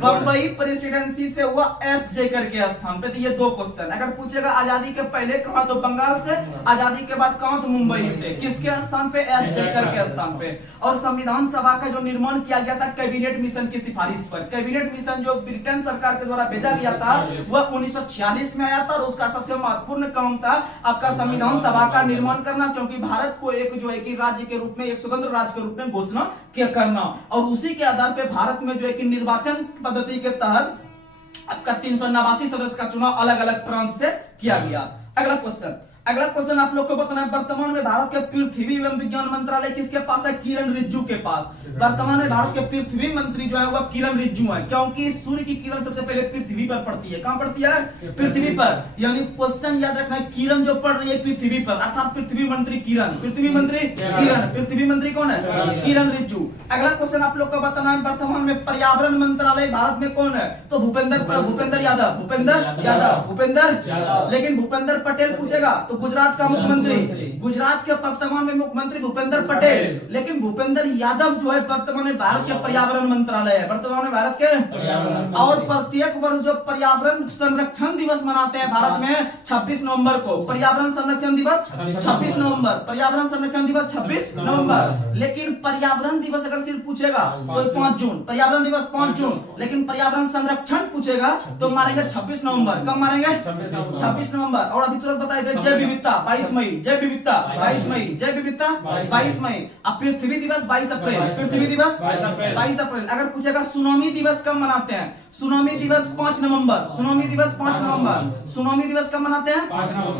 बंबई प्रेसिडेंसी से हुआ एस जयकर के स्थान पे। तो ये दो क्वेश्चन अगर पूछेगा आजादी के पहले कहां, तो बंगाल से, आजादी के बाद कहां, तो मुंबई से। किसके स्थान पे? एस जयकर के स्थान पे। और संविधान सभा का जो निर्माण किया गया था कैबिनेट मिशन की सिफारिश पर। कैबिनेट मिशन जो ब्रिटेन सरकार के द्वारा भेजा गया था वह 1946 में आया था और उसका सबसे महत्वपूर्ण काम था आपका संविधान सभा का निर्माण करना, क्योंकि भारत को एक जो है कि राज्य के रूप में, एक स्वतंत्र राज्य के रूप में घोषणा करना, और उसी के आधार पर भारत में जो है कि निर्वाचन पद्धति के तहत आपका 389 सदस्य का चुनाव अलग अलग प्रांत से किया गया। अगला अगला क्वेश्चन आप लोग को बताना है, वर्तमान में भारत के पृथ्वी एवं विज्ञान मंत्रालय किसके पास है? किरण रिजिजू के पास। वर्तमान में भारत के पृथ्वी मंत्री जो है वह किरण रिजिजू है, क्योंकि सूर्य की किरण सबसे पहले पृथ्वी पर पड़ती है। कहां पड़ती है? पृथ्वी पर। यानी क्वेश्चन याद रखना है, किरण जो पड़ रही है पृथ्वी पर, अर्थात पृथ्वी मंत्री किरण। पृथ्वी मंत्री किरण। पृथ्वी मंत्री कौन है? किरण रिजिजू। अगला क्वेश्चन आप लोग को बताना है, वर्तमान में पर्यावरण मंत्रालय भारत में कौन है? तो भूपेंद्र यादव। लेकिन भूपेंद्र पटेल पूछेगा तो गुजरात का मुख्यमंत्री, गुजरात के वर्तमान में मुख्यमंत्री भूपेंद्र पटेल, लेकिन भूपेंद्र यादव जो है वर्तमान में भारत के पर्यावरण मंत्रालय है, वर्तमान में भारत के। और प्रत्येक वर्ष जो पर्यावरण संरक्षण दिवस मनाते हैं भारत में 26 नवंबर को, पर्यावरण संरक्षण दिवस 26 नवंबर, पर्यावरण संरक्षण दिवस 26 नवंबर। लेकिन पर्यावरण दिवस अगर सिर्फ पूछेगा तो 5 जून, पर्यावरण दिवस 5 जून, लेकिन पर्यावरण संरक्षण पूछेगा तो मारेंगे 26 नवंबर। कब मारेंगे? 26 नवंबर। और अभी तुरंत बताए थे जय विविधता 22 मई, जय विविधता 22 मई, जय विविधता 22 मई। अब पृथ्वी दिवस 22 अप्रैल, पृथ्वी दिवस 22 अप्रैल। अगर पूछेगा सुनामी दिवस कब मनाते हैं? सुनामी दिवस 5 नवंबर, सुनामी दिवस 5 नवंबर। सुनामी दिवस कब मनाते हैं?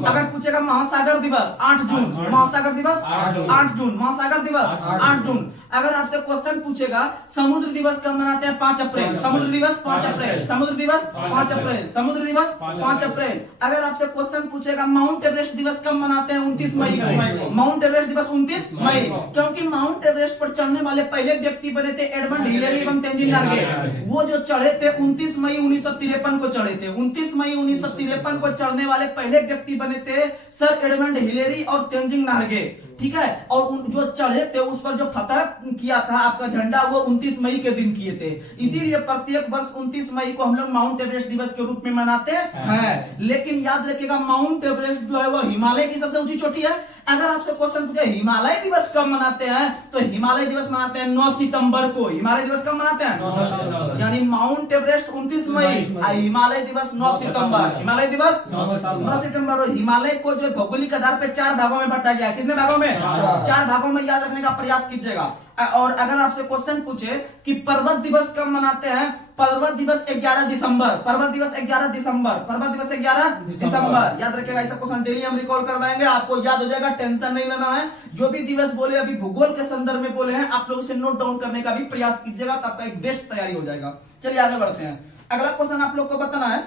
अगर पूछेगा महासागर दिवस 8 जून, महासागर दिवस 8 जून, महासागर दिवस 8 जून। अगर आपसे क्वेश्चन पूछेगा समुद्र दिवस कब मनाते हैं? 5 अप्रैल, समुद्र दिवस 5 अप्रैल, समुद्र दिवस 5 अप्रैल, समुद्र दिवस 5 अप्रैल। अगर आपसे क्वेश्चन पूछेगा माउंट एवरेस्ट दिवस कब मनाते हैं? 29 मई को, माउंट एवरेस्ट दिवस 29 मई, क्योंकि माउंट एवरेस्ट पर चढ़ने वाले पहले व्यक्ति बने थे एडमंड हिलेरी एवं तेंजिंग नोर्गे। वो जो चढ़े थे 29 मई 1953 को चढ़े थे, 29 मई 1953 को चढ़ने वाले पहले व्यक्ति बने थे सर एडमंड हिलेरी और तेंजिंग नोर्गे। ठीक है, और जो चढ़े थे उस पर जो फतह किया था आपका झंडा वो 29 मई के दिन किए थे। इसीलिए प्रत्येक वर्ष 29 मई को हम लोग माउंट एवरेस्ट दिवस के रूप में मनाते हैं। लेकिन याद रखिएगा माउंट एवरेस्ट जो है वो हिमालय की सबसे ऊंची चोटी है। अगर आपसे क्वेश्चन पूछे हिमालय दिवस कब मनाते हैं तो हिमालय दिवस मनाते हैं 9 सितंबर को। हिमालय दिवस कब मनाते हैं? यानी माउंट एवरेस्ट 29 मई, हिमालय दिवस 9 सितंबर, हिमालय दिवस 9 सितंबर। और हिमालय को जो भौगोलिक आधार पे 4 भागों में बांटा गया। कितने भागों में? 4 भागों में याद रखने का प्रयास कीजिएगा। और अगर आपसे क्वेश्चन पूछे कि पर्वत दिवस कब मनाते हैं? पर्वत दिवस 11 दिसंबर, पर्वत दिवस 11 दिसंबर, पर्वत दिवस 11 दिसंबर। याद रखिएगा, ऐसा क्वेश्चन डेली हम रिकॉल करवाएंगे, आपको याद हो जाएगा, टेंशन नहीं लेना है। जो भी दिवस बोले अभी भूगोल के संदर्भ में बोले हैं आप लोग उसे नोट डाउन करने का भी प्रयास कीजिएगा, तब आपका एक बेस्ट तैयारी हो जाएगा। चलिए आगे बढ़ते हैं। अगला क्वेश्चन आप लोग को बताना है,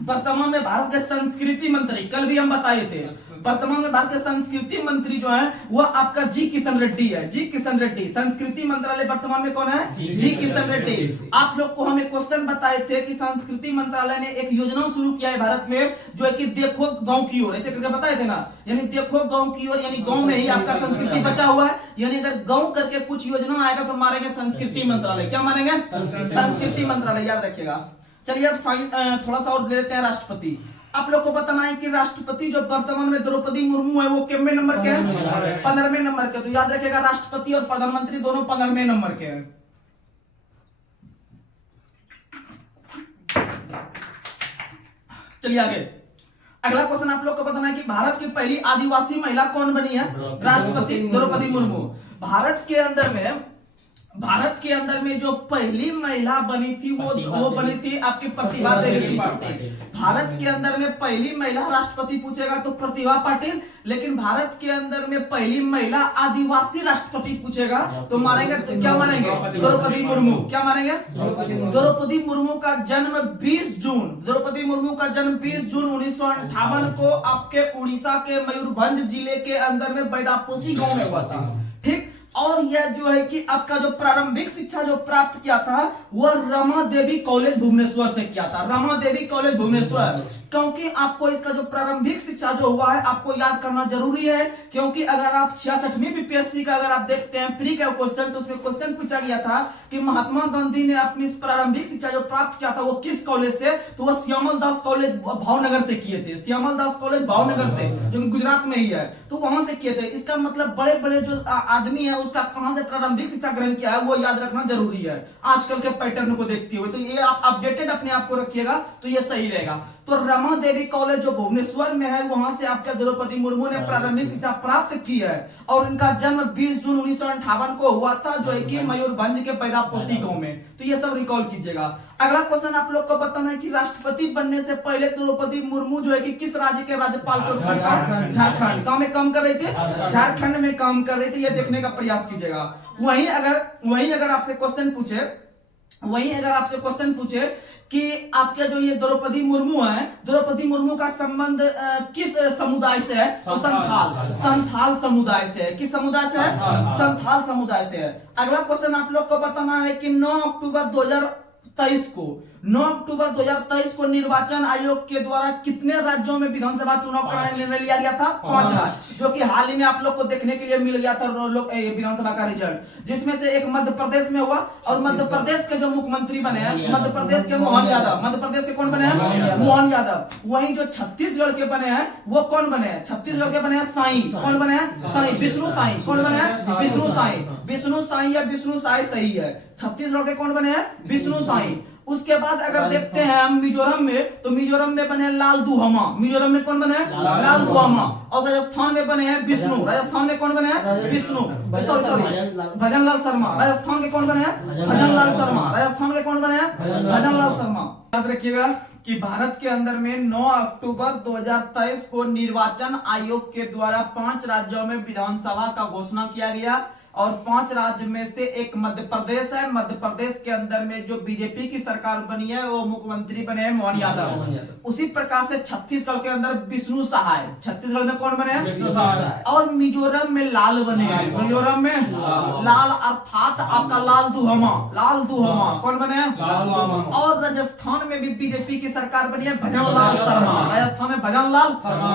वर्तमान में भारत के संस्कृति मंत्री, कल भी हम बताए थे, वर्तमान में भारत के संस्कृति मंत्री जो है वह आपका जी किशन रेड्डी है। जी किशन रेड्डी, संस्कृति मंत्रालय वर्तमान में कौन है? जी किशन रेड्डी। आप लोग को हमें क्वेश्चन बताए थे कि संस्कृति मंत्रालय ने एक योजना शुरू किया है भारत में जो है कि देखो गांव की ओर, ऐसे करके बताए थे ना, यानी देखो गांव की ओर, यानी गांव में ही आपका संस्कृति बचा हुआ है। यानी अगर गांव करके कुछ योजना आएगा तो मारेंगे संस्कृति मंत्रालय। क्या मारेंगे? संस्कृति मंत्रालय, याद रखिएगा। चलिए अब थोड़ा सा और ले लेते हैं राष्ट्रपति। आप लोग को बताना है कि राष्ट्रपति जो वर्तमान में द्रौपदी मुर्मू है वो कितने नंबर के हैं? 15वें नंबर के। तो याद रखिएगा राष्ट्रपति और प्रधानमंत्री दोनों 15वें नंबर के हैं। चलिए आगे। अगला क्वेश्चन आप लोग को बताना है कि भारत की पहली आदिवासी महिला कौन बनी है? राष्ट्रपति द्रौपदी मुर्मू। भारत के अंदर में जो पहली महिला बनी थी वो बनी थी आपकी प्रतिभा देवी पाटिल। भारत के अंदर में पहली महिला राष्ट्रपति पूछेगा तो प्रतिभा पाटिल, लेकिन भारत के अंदर में पहली महिला आदिवासी राष्ट्रपति पूछेगा तो मारेंगे, तो क्या मारेंगे? द्रौपदी मुर्मू। क्या मारेंगे? द्रौपदी मुर्मू का जन्म 20 जून, द्रौपदी मुर्मू का जन्म 20 जून 1958 को आपके उड़ीसा के मयूरभंज जिले के अंदर में बैदापोसी गांव में हुआ था। ठीक, और यह जो है कि आपका जो प्रारंभिक शिक्षा जो प्राप्त किया था वह रमा देवी कॉलेज भुवनेश्वर से किया था। रमा देवी कॉलेज भुवनेश्वर, क्योंकि आपको इसका जो प्रारंभिक शिक्षा जो हुआ है आपको याद करना जरूरी है, क्योंकि अगर आप 66वीं बीपीएससी का अगर आप देखते हैं प्री का क्वेश्चन तो उसमें क्वेश्चन पूछा गया था कि महात्मा गांधी ने अपनी प्रारंभिक शिक्षा जो प्राप्त किया था वो किस कॉलेज से? तो वो श्यामल दास कॉलेज भावनगर से किए थे। श्यामल दास कॉलेज भावनगर से, जो कि गुजरात में ही है, तो वहां से किए थे। इसका मतलब बड़े बड़े जो आदमी है उसका कहां से प्रारंभिक शिक्षा ग्रहण किया है वो याद रखना जरूरी है आजकल के पैटर्न को देखते हुए। तो ये आप अपडेटेड अपने आप को रखिएगा तो ये सही रहेगा। तो रमा देवी कॉलेज जो भुवनेश्वर में है, वहां से आपके द्रौपदी मुर्मू ने प्रारंभिक शिक्षा प्राप्त की है और इनका जन्म 20 जून 1958 को हुआ था, जो है कि मयूरभंज के पैदापोशी गांव में। तो ये सब रिकॉल कीजिएगा। अगला क्वेश्चन आप लोग को बताना है कि राष्ट्रपति बनने से पहले द्रौपदी मुर्मू जो है कि किस राज्य के राज्यपाल के रूप में झारखंड काम में काम कर रहे थे, झारखंड में काम कर रहे थे, ये देखने का प्रयास कीजिएगा। वहीं अगर आपसे क्वेश्चन पूछे कि आपके जो ये द्रौपदी मुर्मू है, द्रौपदी मुर्मू का संबंध किस समुदाय से है, तो संथाल समुदाय से है। किस समुदाय से है? संथाल समुदाय से है। अगला क्वेश्चन आप लोग को बताना है कि 9 अक्टूबर 2023 को निर्वाचन आयोग के द्वारा कितने राज्यों में विधानसभा चुनाव कराने का निर्णय लिया गया था? 5 राज्य, जो कि हाल ही में आप लोग को देखने के लिए मिल गया था विधानसभा का रिजल्ट, जिसमें से एक मध्य प्रदेश में हुआ और मध्य प्रदेश के जो मुख्यमंत्री बने हैं मध्य प्रदेश के मोहन यादव। मध्य प्रदेश के कौन बने हैं? मोहन यादव। वहीं जो छत्तीसगढ़ के बने हैं वो कौन बने हैं? छत्तीसगढ़ के बने हैं साई। कौन बने हैं? साई, विष्णु साई। कौन बने हैं? विष्णु साई। विष्णु साई या विष्णु साई सही है। छत्तीसगढ़ के कौन बने हैं? विष्णु साई। उसके बाद अगर देखते हैं हम मिजोरम में, तो मिजोरम में बने लाल दुहामा। मिजोरम में कौन बने हैं? लाल दुहामा। और राजस्थान में बने हैं विष्णु। राजस्थान में कौन बने हैं? विष्णु, सॉरी भजनलाल शर्मा। राजस्थान के कौन बने हैं? भजनलाल शर्मा। राजस्थान के कौन बने हैं? भजनलाल शर्मा। याद रखिएगा कि भारत के अंदर में 9 अक्टूबर 2023 को निर्वाचन आयोग के द्वारा 5 राज्यों में विधानसभा का घोषणा किया गया और 5 राज्य में से एक मध्य प्रदेश है। मध्य प्रदेश के अंदर में जो बीजेपी की सरकार बनी है वो मुख्यमंत्री बने हैं मोहन यादव। उसी प्रकार से छत्तीसगढ़ के अंदर विष्णु सहाय। छत्तीसगढ़ में कौन बने हैं? और मिजोरम में लाल बने हैं। मिजोरम में लाल अर्थात आपका लाल दुहामा। लाल दुहामा कौन बने हैं? और राजस्थान में भी बीजेपी की सरकार बनी है भजनलाल शर्मा। राजस्थान में भजनलाल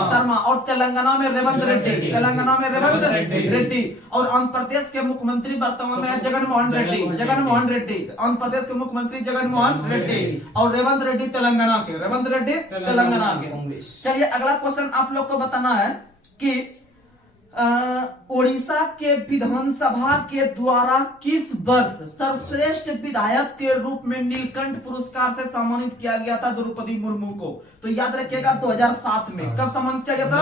शर्मा। और तेलंगाना में रेवंत रेड्डी। तेलंगाना में रेवंत रेड्डी। और आंध्र प्रदेश के मुख्यमंत्री वर्तमान में जगनमोहन रेड्डी। जगनमोहन रेड्डी आंध्र प्रदेश के मुख्यमंत्री जगनमोहन रेड्डी। और रेवंत रेड्डी तेलंगाना के। रेवंत रेड्डी तेलंगाना के। चलिए अगला क्वेश्चन आप लोग को बताना है कि ओडिशा के विधानसभा के द्वारा किस वर्ष सर्वश्रेष्ठ विधायक के रूप में नीलकंठ पुरस्कार से सम्मानित किया गया था द्रौपदी मुर्मू को? तो याद रखिएगा 2007 में। कब सम्मानित किया गया था?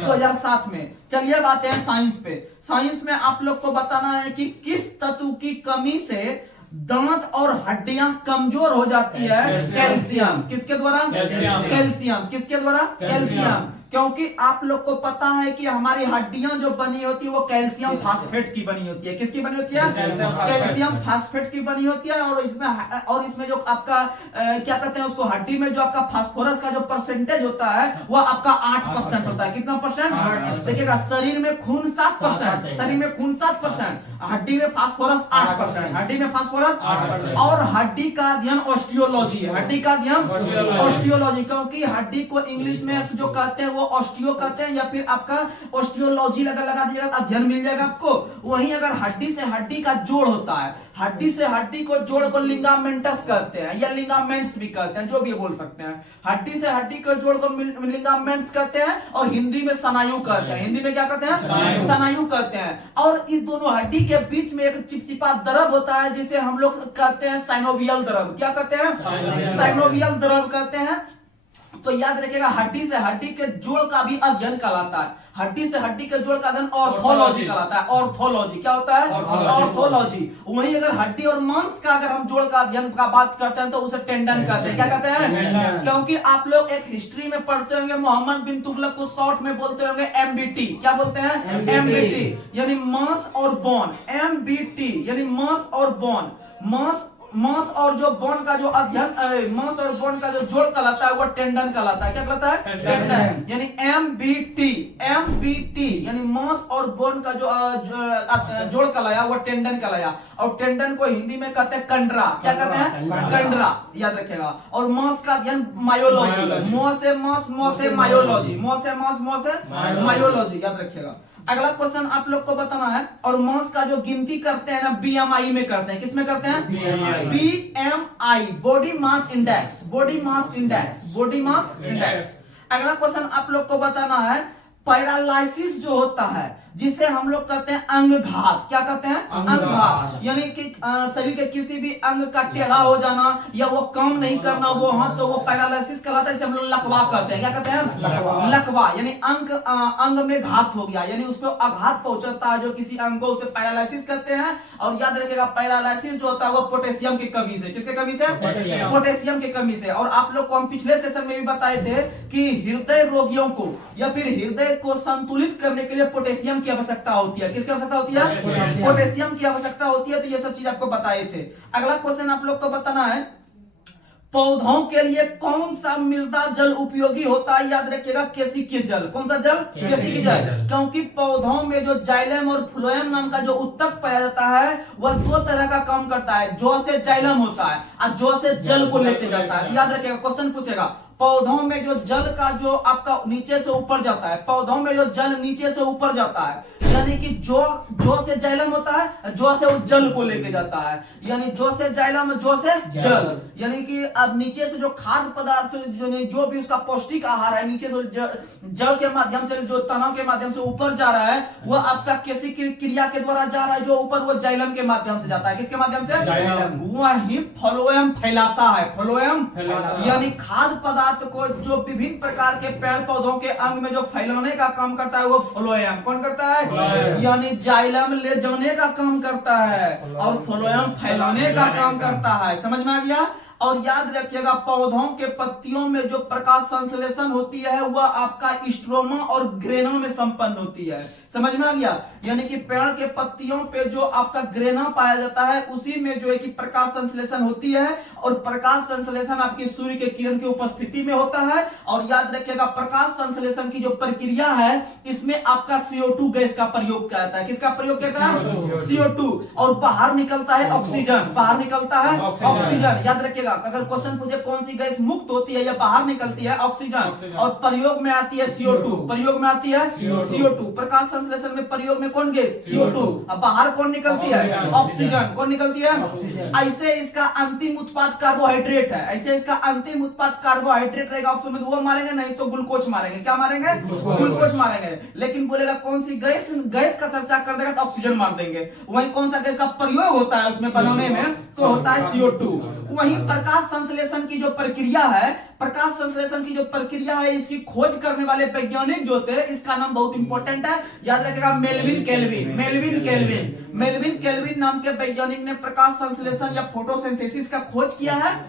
2007 में। चलिए अब आते हैं साइंस पे। साइंस में आप लोग को बताना है कि किस तत्व की कमी से दांत और हड्डियां कमजोर हो जाती है? कैल्शियम। किसके द्वारा? कैल्शियम। किसके द्वारा? कैल्शियम। क्योंकि आप लोग को पता है कि हमारी हड्डियां जो बनी होती है वो कैल्शियम फास्फेट की बनी होती है। किसकी बनी होती है? कैल्शियम फास्फेट की बनी होती है। और इसमें जो आपका क्या कहते हैं उसको, हड्डी में जो आपका फास्फोरस का जो परसेंटेज होता है वो आपका 8% होता है। कितना परसेंट? देखिएगा शरीर में खून 7%, शरीर में खून 7%, हड्डी में फास्फोरस 8%। हड्डी में फास्फोरस 8%। और हड्डी का अध्ययन ऑस्टियोलॉजी है। हड्डी का अध्ययन ऑस्टियोलॉजी, क्योंकि हड्डी को इंग्लिश में जो कहते हैं ऑस्टियो कहते हैं या फिर आपका ऑस्टियोलॉजी लगा दीजिएगा, अध्ययन मिल जाएगा आपको। वहीं अगर हड्डी से हड्डी का जोड़ होता है, हड्डी से हड्डी को जोड़ को लिगामेंटस कहते हैं या लिगामेंट्स भी कहते हैं, जो भी बोल सकते हैं। हड्डी से हड्डी को जोड़ को लिगामेंट्स कहते हैं और हिंदी में स्नायु कहते हैं। हिंदी में क्या कहते हैं? स्नायु कहते हैं। और इन दोनों हड्डी के बीच में एक चिपचिपा द्रव होता है जिसे हम लोग कहते हैं साइनोवियल द्रव। क्या कहते हैं? साइनोवियल द्रव कहते हैं। तो याद रखिएगा हड्डी से हड्डी के जोड़ का भी अध्ययन कहलाता है। हड्डी से हड्डी के जोड़ का अध्ययन ऑर्थोलॉजी कहलाता है। ऑर्थोलॉजी क्या होता है? ऑर्थोलॉजी। वहीं अगर हड्डी और मांस का अगर हम जोड़ का अध्ययन का बात करते हैं तो उसे टेंडन कहते हैं। क्या कहते हैं? क्योंकि आप लोग एक हिस्ट्री में पढ़ते होंगे मोहम्मद बिन तुगलक को शॉर्ट में बोलते होंगे एमबीटी। क्या बोलते हैं? एमबीटी यानी मांस और बोन। एमबीटी यानी मांस और बोन। मांस और जो बोन का जो अध्ययन, मांस और बोन का जो जोड़ कहलाता है वो टेंडन कहलाता है। क्या कहलाता है? टेंडन। यानी एमबीटी यानी मांस और बोन का जो जोड़ कहलाया वो टेंडन कहलाया। और टेंडन को हिंदी में कहते हैं कंडरा। क्या कहते हैं? कंडरा। याद रखिएगा। और मांस का अध्ययन मायोलॉजी। मो से मांस, मो से मायोलॉजी। मो से मांस, मो से मायोलॉजी। याद रखिएगा। अगला क्वेश्चन आप लोग को बताना है, और मास का जो गिनती करते हैं ना बीएमआई में करते हैं। किस में करते हैं? BMI, body mass index. Body mass index, body mass index. अगला क्वेश्चन आप लोग को बताना है पैरालाइसिस जो होता है जिसे हम लोग कहते हैं अंगघात। क्या कहते हैं? अंगघात। यानी कि शरीर के किसी भी अंग का टेढ़ा हो जाना या वो काम नहीं करना, वो हाँ तो वो पैरालिसिस कहलाता है। इसे हम लोग लकवा कहते हैं। क्या कहते हैं? लकवा। यानी अंग में घात हो गया, यानी उसको आघात पहुंचता है जो किसी अंग को, उसे पैरालिसिस कहते हैं। और याद रखिएगा पैरालिसिस जो होता है वो पोटेशियम की कमी से। किसके कमी से? पोटेशियम की कमी से। और आप लोग को हम पिछले सेशन में भी बताए थे कि हृदय रोगियों को या फिर हृदय को संतुलित करने के लिए पोटेशियम की आवश्यकता होती है। किसकी आवश्यकता होती है? पोटेशियम की आवश्यकता होती है। तो ये सब चीज आपको बताए थे। अगला क्वेश्चन आप लोग को बताना है, पौधों के लिए कौन सा मृदा जल उपयोगी होता है? याद रखिएगा केसिकीय जल। कौन सा जल? केसिकीय जल। क्योंकि पौधों में जो जाइलम और फ्लोएम नाम का जो उत्तक पाया जाता है वह दो तरह का काम करता है। जौ से जाइलम होता है और जौ से जल को लेके जाता है। याद रखिएगा, क्वेश्चन पूछेगा पौधों में जो जल का जो आपका नीचे से ऊपर जाता है, पौधों में जो जल नीचे से ऊपर जाता है, यानी कि जो से जाइलम होता है, जो से वो जल को लेके जाता है। यानी जो से जाइलम, जो से जल, यानी कि अब नीचे से जो खाद्य पदार्थ जो भी उसका पौष्टिक आहार है नीचे से जल के माध्यम से, जो तनाव के माध्यम से ऊपर जा रहा है, वह आपका किसी क्रिया के द्वारा जा रहा है जो ऊपर, वो जाइलम के माध्यम से जाता है। किसके माध्यम से? वही फ्लोएम फैलाता है। फ्लोएम यानी खाद्य पदार्थ को जो विभिन्न प्रकार के पेड़ पौधों के अंग में जो फैलाने का काम करता है वो फ्लोएम। कौन करता है? यानी जाइलम ले जाने का काम करता है और फ्लोएम फैलाने का काम करता है। समझ में आ गया? और याद रखिएगा पौधों के पत्तियों में जो प्रकाश संश्लेषण होती है वह आपका स्ट्रोमा और ग्रेना में संपन्न होती है। समझ में आ गया? यानी कि पेड़ के पत्तियों पे जो आपका ग्रेना पाया जाता है उसी में जो है कि प्रकाश संश्लेषण होती है। और प्रकाश संश्लेषण आपकी सूर्य के किरण की उपस्थिति में होता है। और याद रखिएगा प्रकाश संश्लेषण की जो प्रक्रिया है इसमें आपका CO2 गैस का प्रयोग किया जाता है। किसका प्रयोग किया जाता है? CO2। और बाहर निकलता है ऑक्सीजन। बाहर निकलता है ऑक्सीजन। याद रखिएगा, अगर क्वेश्चन पूछे कौन सी गैस मुक्त होती है या बाहर निकलती है? ऑक्सीजन। और प्रयोग में आती है CO2। प्रयोग में आती है CO2। प्रकाश संश्लेषण में प्रयोग में कौन गैस? CO2। अब बाहर कौन निकलती है? ऑक्सीजन। कौन निकलती है? ऐसे इसका अंतिम उत्पाद कार्बोहाइड्रेट है। ऐसे इसका अंतिम उत्पाद कार्बोहाइड्रेट रहेगा। ऑप्शन में वो मारेंगे, नहीं तो ग्लूकोज मारेंगे। क्या मारेंगे? ग्लूकोज मारेंगे। लेकिन बोलेगा कौन सी गैस का चर्चा कर देगा तो ऑक्सीजन मार देंगे। वही कौन सा गैस का प्रयोग होता है उसमें बनाने में, तो होता है CO2। वही प्रकाश संश्लेषण की जो प्रक्रिया है, प्रकाश संश्लेषण की जो प्रक्रिया है इसकी खोज करने वाले वैज्ञानिक जो थे, इसका नाम बहुत इंपॉर्टेंट है, याद रखिएगा मेल्विन केल्विन। मेल्विन केल्विन नाम के वैज्ञानिक ने प्रकाश संश्लेषण या फोटोसिंथेसिस का खोज किया है।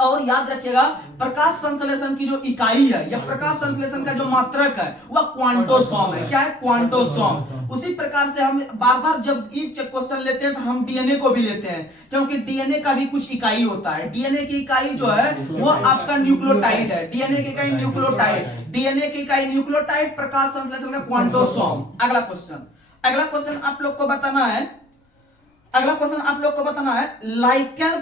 और याद रखिएगा प्रकाश संश्लेषण की जो इकाई है या प्रकाश संश्लेषण का जो मात्रक है वह क्वांटोसोम है। क्या है? क्वांटोसोम। उसी प्रकार से हम बार बार जब क्वेश्चन लेते हैं तो हम डीएनए को भी लेते हैं, क्योंकि डीएनए का भी कुछ इकाई होता है। डीएनए की इकाई जो है वो आपका न्यूक्लियोटाइड है। डीएनए की इकाई न्यूक्लियोटाइड। डीएनए की इकाई न्यूक्लियोटाइड, प्रकाश संश्लेषण का क्वांटोसोम। अगला क्वेश्चन आप लोग को बताना है, लाइकेन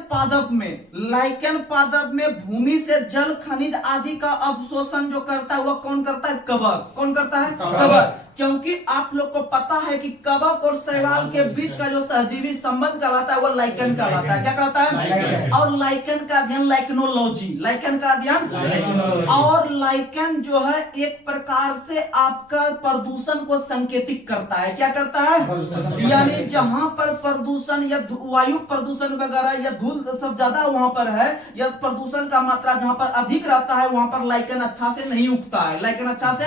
पादप में भूमि से जल, खनिज आदि का अवशोषण जो करता है वह कौन करता है? कवक। कौन करता है? कवक। क्योंकि आप लोग को पता है कि कवक और शैवाल के बीच का जो सहजीवी संबंध कहलाता है वो लाइकेन कहलाता है। क्या कहलाता है? और लाइकेन का अध्ययन और लाइकेन जो है एक प्रकार से आपका प्रदूषण को संकेतित करता है। क्या करता है? यानी जहां पर प्रदूषण या वायु प्रदूषण वगैरह या धूल सब ज्यादा वहां पर है या प्रदूषण का मात्रा जहां पर अधिक रहता है वहां पर लाइकेन अच्छा से नहीं उगता है। लाइकेन अच्छा से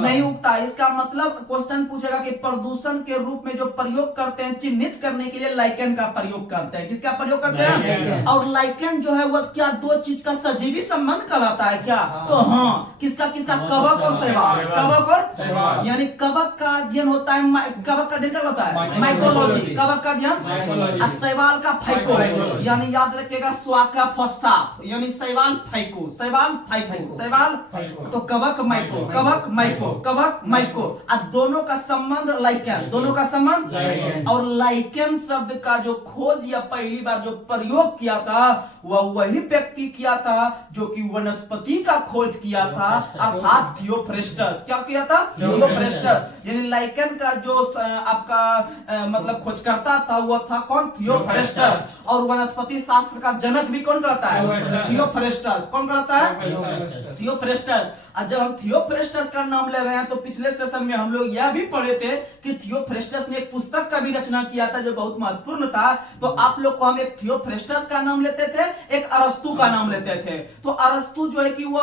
नहीं उगता है। इसका मतलब क्वेश्चन पूछेगा कि प्रदूषण के रूप में जो प्रयोग करते हैं चिन्हित करने के लिए लाइकेन का प्रयोग करते हैं। किसका प्रयोग करते हैं? और लाइकेन जो है वह क्या दो चीज का सजीवी संबंध कहलाता है। क्या? तो हाँ, किसका? कवक और शैवाल। कवक और यानी कवक का अध्ययन होता है, कवक का अध्ययन क्या होता है? माइकोलॉजी। कवक का अध्ययन। शैवाल का फाइको, यानी याद रखिएगा स्वाका फॉसा, यानी शैवाल फाइको। तो कवक माइको। दोनों का संबंध लाइकेन। और लाइकेन शब्द का जो खोज या पहली बार जो प्रयोग किया था वह वही व्यक्ति किया था जो कि वनस्पति का खोज किया था, अर्थात थियोफ्रेस्टस। क्या किया था? थियोफ्रेस्टस। यानी लाइकेन का जो आपका मतलब खोजकर्ता था वह था कौन? थियोफ्रेस्टस। और वनस्पति शास्त्र का जनक भी कौन कहता है? थियोफ्रेस्टस। कौन कहता है? थियोफ्रेस्टस। जब हम थियोफ्रेस्टस का नाम ले रहे हैं तो पिछले सेशन में हम लोग यह भी पढ़े थे कि थियोफ्रेस्टस ने एक पुस्तक का भी रचना किया था जो बहुत महत्वपूर्ण था। तो आप लोग को हम एक थियोफ्रेस्टस का नाम लेते थे, एक अरस्तु का नाम लेते थे। तो अरस्तु जो है कि वो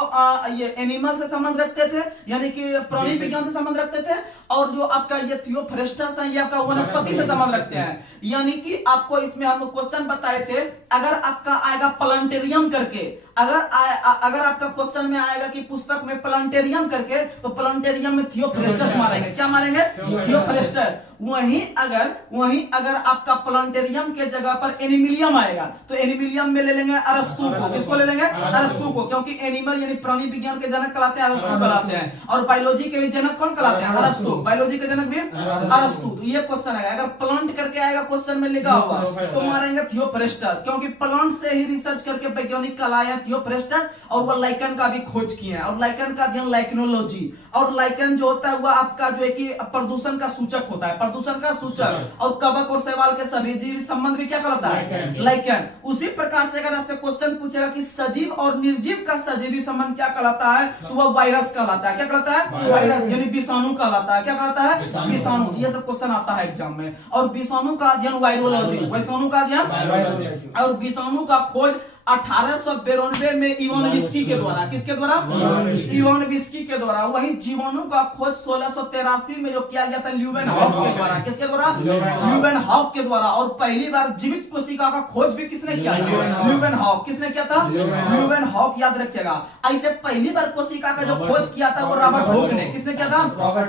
ये एनिमल से संबंध रखते थे, यानी कि प्राणी विज्ञान से संबंध रखते थे, और जो आपका ये थियोफ्रेस्टस है ये आपका वनस्पति से संबंध रखते हैं। यानी कि आपको इसमें हम क्वेश्चन बताए थे, अगर आपका आएगा प्लांटेरियम करके, अगर आपका क्वेश्चन में आएगा कि पुस्तक में प्लांटेरियम करके, तो प्लांटेरियम में थियोफ्रेस्टस मारेंगे। क्या मारेंगे? थियोफ्रेस्टस। वहीं अगर आपका प्लांटेरियम के जगह पर एनिमिलियम आएगा, तो एनिमिलियम में ले लेंगे अरस्तु को। किसको ले लेंगे? अरस्तु को, क्योंकि एनिमल यानी प्राणी विज्ञान के जनक कहलाते हैं, अरस्तु कहलाते हैं। और बायोलॉजी के भी जनक कौन कहलाते हैं? अरस्तु। बायोलॉजी के जनक भी अरस्तु। तो ये क्वेश्चन आएगा, अगर प्लांट करके आएगा क्वेश्चन में लिखा हुआ, तो मारेंगे थियोफ्रेस्टस, क्योंकि प्लांट से ही रिसर्च करके वैज्ञानिक कहलाए हैं थियोफ्रेस्टस, और वो लाइकन का भी खोज किए हैं। और लाइकन का अध्ययन लाइकनोलॉजी, और लाइकन जो होता है वह आपका जो है कि प्रदूषण का सूचक होता है, प्रदूषण का सूचक। और कवक और शैवाल के सभी जीव संबंध भी क्या कहलाता है? लाइकन। उसी प्रकार से अगर आपसे क्वेश्चन पूछेगा कि सजीव और निर्जीव का सजीवी संबंध क्या कहलाता है, तो वह वायरस कहलाता है। क्या कहलाता है? वायरस, यानी विषाणु कहलाता है। क्या कहलाता है? विषाणु। ये सब क्वेश्चन आता है एग्जाम में। और विषाणु का अध्ययन वायरोलॉजी, विषाणु का अध्ययन। और विषाणु का खोज 1892 में इवान विस्की के द्वारा, किसके द्वारा? इवान विस्की के द्वारा। वही जीवाणु का खोज 1683 में जो किया गया था ल्यूवेनहॉक के द्वारा। किसके द्वारा? ल्यूवेनहॉक के द्वारा। और पहली बार जीवित कोशिका का खोज भी किसने किया था? ल्यूवेनहॉक। किसने किया था? ल्यूवेनहॉक। याद रखिएगा। ऐसे पहली बार कोशिका का जो खोज किया था वो रॉबर्ट हुक ने। किसने किया था?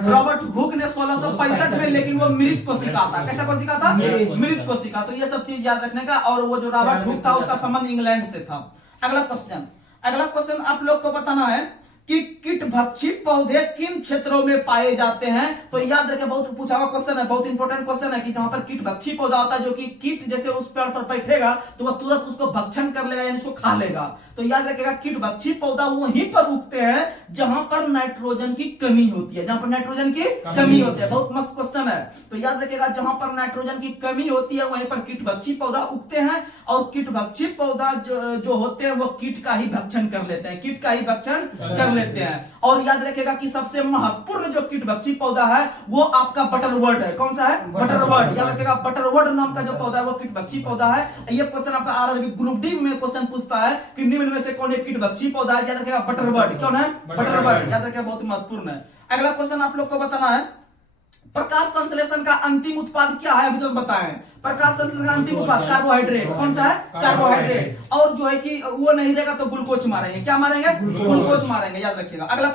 रॉबर्ट हुक ने 1665 में। लेकिन वो मृत कोशिका था। कैसा कोशिका था? मृत कोशिका। तो ये सब चीज याद रखने का। और वो जो रॉबर्ट हुक था उसका संबंध इंग्लैंड से था। अगला क्वेश्चन आप लोग को बताना है कि कीटभक्षी पौधे किन क्षेत्रों में पाए जाते हैं। तो याद रखें, बहुत पूछा हुआ क्वेश्चन है, बहुत इंपॉर्टेंट क्वेश्चन है कि जहां पर कीटभक्षी पौधा होता है, जो कि कीट जैसे उस पेड़ पर बैठेगा तो वह तुरंत उसको भक्षण कर लेगा, यानी उसको खा लेगा। तो याद रखेगा, कीटभक्षी पौधा वहीं पर उगते हैं जहां पर नाइट्रोजन की कमी होती है। जहां पर नाइट्रोजन की कमी होती है। बहुत मस्त क्वेश्चन है। तो याद रखेगा, जहां पर नाइट्रोजन की कमी होती है वहीं पर कीटभक्षी पौधा उगते हैं। और कीटभक्षी पौधा जो होते हैं वो कीट का ही भक्षण कर लेते हैं, कीट का ही भक्षण कर लेते हैं। और याद रखेगा कि सबसे महत्वपूर्ण जो कीटभक्षी पौधा है वो आपका बटरवर्ट है। कौन सा है? बटरवर्ट। याद रखेगा, बटरवर्ट नाम का जो पौधा है वो कीटभक्षी पौधा है। ये क्वेश्चन आपका आरआरबी ग्रुप डी में क्वेश्चन पूछता है कि निम्न में से कौन एक कीटभक्षी पौधा है? याद रखेगा, बटरवर्ट। कौन है? बटरवर्ट। याद रखेगा, बहुत महत्वपूर्ण है। अगला क्वेश्चन आप लोग को बताना है, प्रकाश संश्लेषण का अंतिम उत्पाद क्या है? अभी तो बताएं। प्रकाश संश्लेषण का अंतिम उत्पाद कार्बोहाइड्रेट। कौन सा है? कार्बोहाइड्रेट। और जो है कि वो नहीं देगा तो ग्लूकोज मारेंगे। क्या मारेंगे? ग्लूकोज मारेंगे। याद रखिएगा। अगला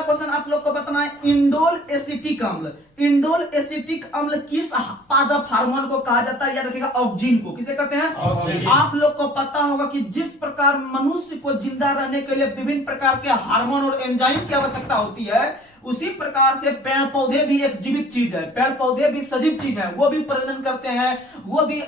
क्वेश्चन आप लोग को बताना है, इंडोल एसिटिक अम्ल। इंडोल एसिटिक अम्ल किस पादप हार्मोन को कहा जाता है? याद रखिएगा, ऑक्सीजन को। किसे कहते हैं? आप लोग को पता होगा कि जिस प्रकार मनुष्य को जिंदा रहने के लिए विभिन्न प्रकार के हार्मोन और एंजाइम की आवश्यकता होती है, उसी प्रकार से पेड़ पौधे भी एक जीवित चीज है। पेड़ पौधे भी सजीव चीज है। वो भी प्रजनन करते हैं, वो भी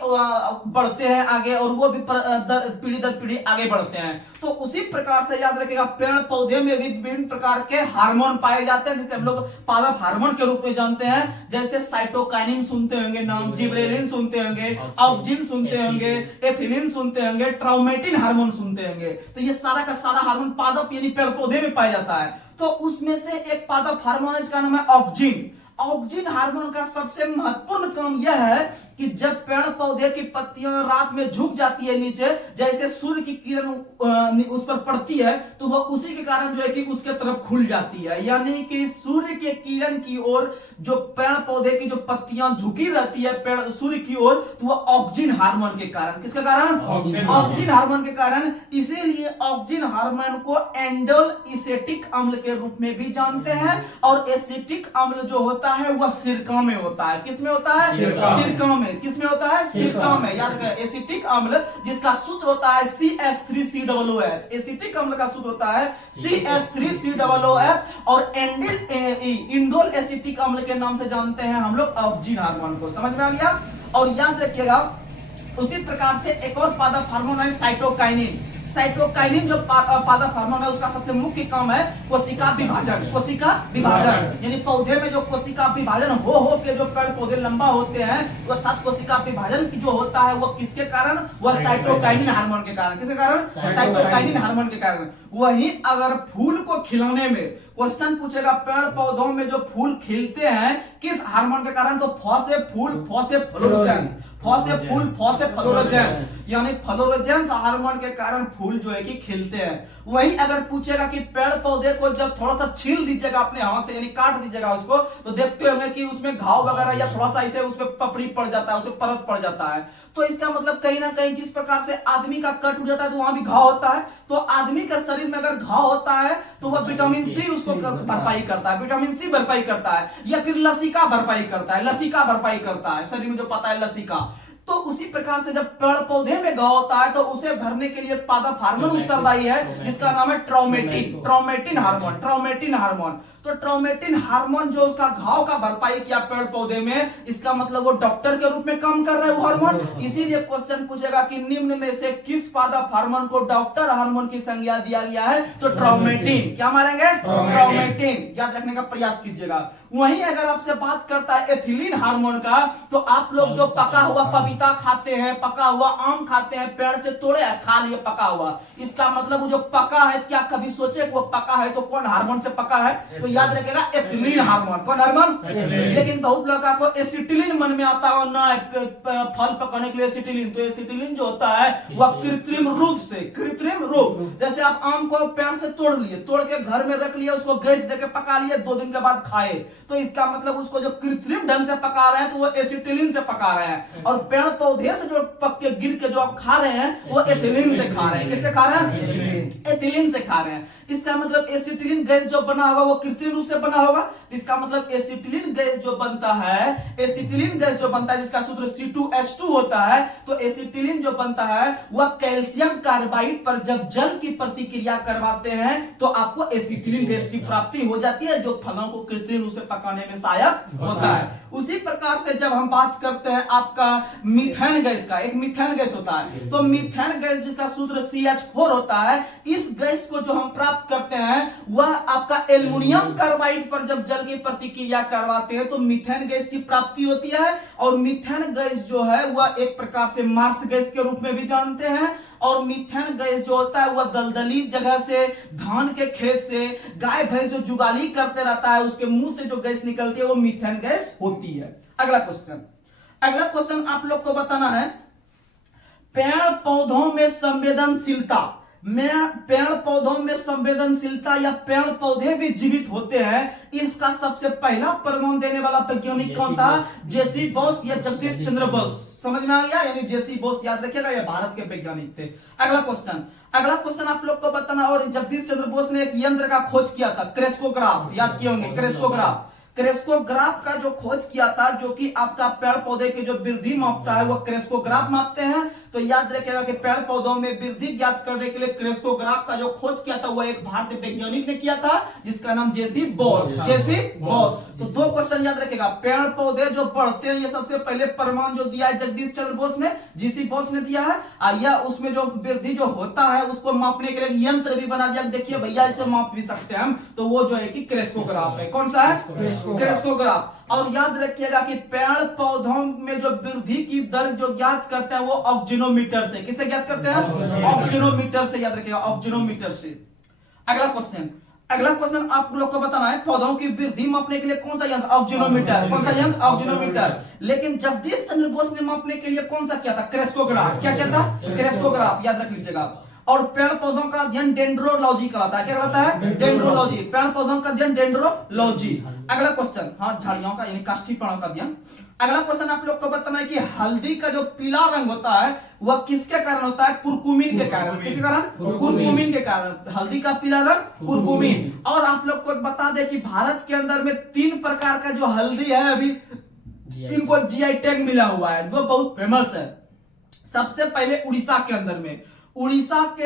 बढ़ते हैं आगे, और वो भी पीढ़ी दर पीढ़ी आगे बढ़ते हैं। तो उसी प्रकार से याद रखिएगा, पेड़ पौधे में भी विभिन्न प्रकार के हार्मोन पाए जाते हैं, जिसे हम लोग पादप हार्मोन के रूप में जानते हैं। जैसे साइटोकाइनिन सुनते होंगे नाम, जिबरेलिन सुनते होंगे, ऑक्सिन सुनते होंगे, एथिलीन सुनते होंगे, ट्राउमेटिन हार्मोन सुनते होंगे। तो ये सारा का सारा हार्मोन पादप यानी पेड़ पौधे में पाया जाता है। तो उसमें से एक पादप हार्मोन है जिसका नाम है ऑक्सिन। ऑक्सिन हार्मोन का सबसे महत्वपूर्ण काम यह है कि जब पेड़ पौधे की पत्तियां रात में झुक जाती है नीचे, जैसे सूर्य की किरण उस पर पड़ती है, तो वह उसी के कारण जो है कि उसके तरफ खुल जाती है। यानी कि सूर्य के किरण की ओर जो पेड़ पौधे की जो पत्तियां झुकी रहती है पेड़ सूर्य की ओर, तो वह ऑक्सिन हार्मोन के कारण। किसके कारण? ऑक्सिन हार्मोन के कारण। इसीलिए ऑक्सिन हार्मोन को एंडोल एसिटिक अम्ल के रूप में भी जानते हैं। और एसिटिक अम्ल जो होता है वह सिरका में होता है। किसमें होता है? सिरका में। किसमें होता है? सिरका में। याद रखें, एसिटिक अम्ल जिसका सूत्र होता है CH3COOH। एसिटिक अम्ल का सूत्र होता है CH3COOH। और इंडोल एसिटिक अम्ल के नाम से जानते हैं हम लोग ऑक्सिन हार्मोन को। समझ में आ गया? और याद रखिएगा, उसी प्रकार से एक और पादप हार्मोन है साइटोकाइनिन। साइटोकाइनिन जो पादप हार्मोन है उसका सबसे मुख्य काम है कोशिका विभाजन। कोशिका विभाजन यानी पौधे में जो कोशिका विभाजन हो के जो पेड़ पौधे लंबा होते हैं, अर्थात कोशिका विभाजन जो होता है वो किसके कारण, वह साइटोकाइनिन हार्मोन के कारण। किसके कारण? साइटोकाइनिन हार्मोन के कारण। वहीं अगर फूल को खिलाने में क्वेश्चन पूछेगा, पेड़ पौधों में जो फूल खिलते हैं किस हार्मोन के कारण, तो फ्लोरोजेंस यानी फ्लोरोजेंस हार्मोन के कारण फूल जो है कि खिलते हैं। वहीं अगर पूछेगा कि पेड़ पौधे को जब थोड़ा सा छील दीजिएगा अपने हाथ से यानी काट दीजिएगा उसको, तो देखते होंगे कि उसमें घाव वगैरह या थोड़ा सा ऐसे उसमें पपड़ी पड़ जाता है, उसमें परत पड़ जाता है। तो इसका मतलब कहीं ना कहीं जिस प्रकार से आदमी का कट उठ जाता है तो वहां भी घाव होता है। तो आदमी का शरीर में अगर घाव होता है तो वह विटामिन सी उसको भरपाई करता है, विटामिन सी भरपाई करता है, या फिर लसिका भरपाई करता है, लसिका भरपाई करता है शरीर में जो पता है लसिका। तो उसी प्रकार से जब पेड़ पौधे में घाव होता है तो उसे भरने के लिए पादप हार्मोन उत्तरदायी है जिसका नाम है ट्रॉमेटिन हार्मोन। तो ट्रॉमेटिन हार्मोन जो उसका घाव का भरपाई किया पेड़ पौधे में, इसका मतलब वो डॉक्टर के रूप में काम कर रहे हैं वो हार्मोन। इसीलिए क्वेश्चन पूछेगा कि निम्न में से किस पादप हार्मोन को डॉक्टर हार्मोन की संज्ञा दिया गया है, तो ट्रॉमेटिन। क्या मारेंगे? ट्रॉमेटिन। याद रखने का प्रयास कीजिएगा। वहीं अगर आपसे बात करता है एथिलीन हार्मोन का, तो आप लोग जो पका हुआ पपीता खाते हैं, पका हुआ आम खाते हैं, पेड़ से तोड़े खा लिए पका हुआ, इसका मतलब वो जो पका है, क्या कभी सोचे कि वो पका है तो कौन हार्मोन से पका है, तो याद रखेगा एथिलीन हार्मोन। कौन हार्मोन? लेकिन बहुत लोगों को एसिटिलीन मन में आता है ना, फल पकाने के लिए एसिटिलीन। तो एसिटिलीन जो होता है वह कृत्रिम रूप, जैसे आप आम को पेड़ से तोड़ लिए, तोड़ के घर में रख लिए, उसको गैस देके पका लिए, 2 दिन के बाद खाए, तो इसका मतलब उसको जो कृत्रिम ढंग से पका रहे हैं तो वो एसिटिलीन से पका रहे हैं। और पेड़ पौधे से जो पक के गिर के जो आप खा रहे हैं वो एथिलीन से खा रहे हैं। किससे खा रहे हैं? एथिलीन से खा रहे हैं। इसका मतलब एसिटिलीन गैस जो बना होगा वो कृत्रिम रूप से बना होगा। इसका मतलब एसिटिलीन गैस जो बनता है जिसका सूत्र C2H2 होता है, तो एसिटिलीन जो बनता है वह कैल्शियम कार्बाइड पर जब जल की प्रतिक्रिया करवाते हैं तो आपको एसिटिलीन गैस की प्राप्ति हो जाती है, जो फलों को कृत्रिम रूप से पकाने में सहायक होता है। उसी प्रकार से जब हम बात करते हैं आपका मीथेन गैस का, एक मीथेन गैस होता है, तो मीथेन गैस जिसका सूत्र CH4 होता है, इस गैस को जो हम प्राप्त करते हैं वह आपका एल्युमिनियम कार्बाइड पर जब जल की प्रतिक्रिया करवाते हैं तो मीथेन गैस की प्राप्ति होती है। और मीथेन गैस जो है वह एक प्रकार से मार्स गैस के रूप में भी जानते हैं। और मीथेन गैस जो होता है वह दलदली जगह से, धान के खेत से, गाय भैंस जो जुगाली करते रहता है उसके मुंह से जो गैस निकलती है वो मीथेन गैस होती है। अगला क्वेश्चन आप लोग को बताना है, पेड़ पौधों में संवेदनशीलता या पेड़ पौधे भी जीवित होते हैं, इसका सबसे पहला प्रमाण देने वाला वैज्ञानिक कौन था? जेसी बोस या जगदीश चंद्र बोस। समझ में आ गया? यानी जेसी बोस याद रखिएगा, ये भारत के वैज्ञानिक थे। अगला क्वेश्चन आप लोग को बताना, और जगदीश चंद्र बोस ने एक यंत्र का खोज किया था, क्रेस्कोग्राफ। याद किए होंगे क्रेस्कोग्राफ का जो खोज किया था, जो कि आपका पेड़ पौधे की जो वृद्धि मापता है वो क्रेस्कोग्राफ मापते हैं। तो याद रखिएगा कि पेड़ पौधों में वृद्धि ज्ञात करने के लिए क्रेस्कोग्राफ का जो खोज किया था वो एक भारतीय वैज्ञानिक ने किया था जिसका नाम जेसी बोस। तो 2 क्वेश्चन याद रखिएगा, पेड़ पौधे जो बढ़ते हैं ये सबसे पहले प्रमाण जो दिया है जगदीश चंद्र बोस ने, जेसी बोस ने दिया है, या उसमें जो वृद्धि जो होता है उसको मापने के लिए यंत्र भी बना दिया। देखिए भैया इसे माप भी सकते हैं हम, तो वो जो है कि क्रेस्कोग्राफ है। कौन सा है? क्रेस्कोग्राफ। और याद रखिएगा कि पेड़ पौधों में जो वृद्धि की दर जो ज्ञात करते हैं वो ऑक्जिनोमीटर से। किससे ज्ञात करते हैं? ऑक्जिनोमीटर से। याद रखिएगा ऑक्जिनोमीटर से। अगला क्वेश्चन आप लोग को बताना है, पौधों की वृद्धि मापने के लिए कौन सा यंत्र? ऑक्जिनोमीटर। कौन सा यंत्र? ऑक्जिनोमीटर। लेकिन जगदीश चंद्र बोस ने मापने के लिए कौन सा किया था? क्रेस्कोग्राफ। क्या किया था? क्रेस्कोग्राफ। याद रख लीजिएगा। और पेड़ पौधों का अध्ययन डेंड्रोलॉजी कहलाता है। क्या कहलाता है? डेंड्रोलॉजी। पेड़ पौधों का अध्ययन डेंड्रोलॉजी। अगला क्वेश्चन, हाँ, झाड़ियों का यानी काष्ठी पेड़ों का अध्ययन। अगला क्वेश्चन आप लोग को बताना है कि हल्दी का जो पीला रंग होता है वह किसके कारण होता है? कुरकुमिन के कारण। किसके कारण? कुरकुमिन के कारण हल्दी का पीला रंग कुरकुमिन। और आप लोग को बता दें कि भारत के अंदर में 3 प्रकार का जो हल्दी है अभी इनको GI टैग मिला हुआ है जो बहुत फेमस है। सबसे पहले उड़ीसा के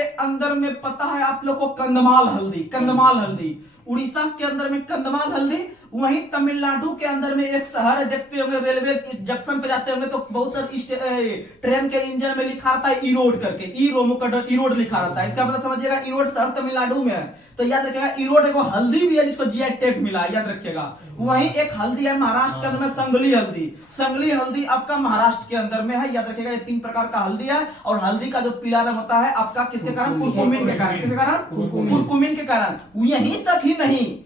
अंदर में पता है आप लोग को कंधमाल हल्दी। उड़ीसा के अंदर में कंधमाल हल्दी, वहीं तमिलनाडु के अंदर में एक शहर है, देखते होंगे रेलवे जंक्शन पे जाते होंगे तो बहुत सारे ट्रेन के इंजन में लिखा रहता है ईरोड करके, ईरोड लिखा रहता है। इसका मतलब समझिएगा ईरोड शहर तमिलनाडु में है। तो याद रखिएगा ईरोड एक हल्दी भी है जिसको जीआई टैग मिला है, याद रखिएगा। वहीं एक हल्दी है महाराष्ट्र के अंदर में, संगली हल्दी। संगली हल्दी आपका महाराष्ट्र के अंदर में है, याद रखिएगा। ये 3 प्रकार का हल्दी है और हल्दी का जो पीला रंग होता है आपका किसके कारण? कुरकुमिन के कारण। किसके कारण? कुरकुमिन के कारण। यहीं तक ही नहीं,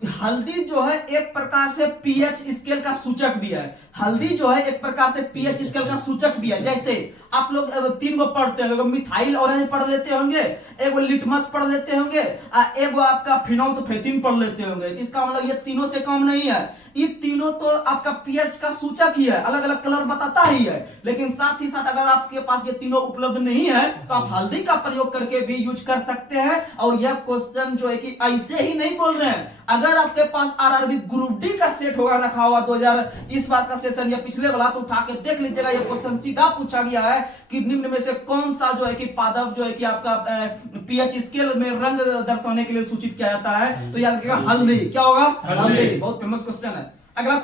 हल्दी जो है एक प्रकार से पीएच स्केल का सूचक भी है। हल्दी जो है एक प्रकार से पीएच स्केल का सूचक भी है। जैसे आप लोग 3 गो पढ़ते होंगे, मिथाइल ऑरेंज पढ़ लेते होंगे, एक वो लिटमस पढ़ लेते होंगे, एक वो आपका फिनोल्फथेलिन पढ़ लेते होंगे। इसका मतलब ये तीनों से कम नहीं है। ये तीनों तो आपका पीएच का सूचक ही है, अलग अलग कलर बताता ही है। लेकिन साथ ही साथ अगर आपके पास ये तीनों उपलब्ध नहीं है तो आप हल्दी का प्रयोग करके भी यूज कर सकते हैं। और यह क्वेश्चन जो है कि ऐसे ही नहीं बोल रहे हैं। अगर आपके पास आरआरबी ग्रुप डी का सेट होगा रखा हुआ 2000 इस बार का सेशन या पिछले वाला, तो उठा के देख लीजिएगा। ये क्वेश्चन सीधा पूछा गया है कि निम्न में से कौन सा जो है कि पादप जो है कि आपका पीएच स्केल में रंग दर्शाने के लिए सूचित किया जाता है? तो याद रखिएगा हल्दी। क्या होगा? हल्दी। बहुत फेमस क्वेश्चन है। अगला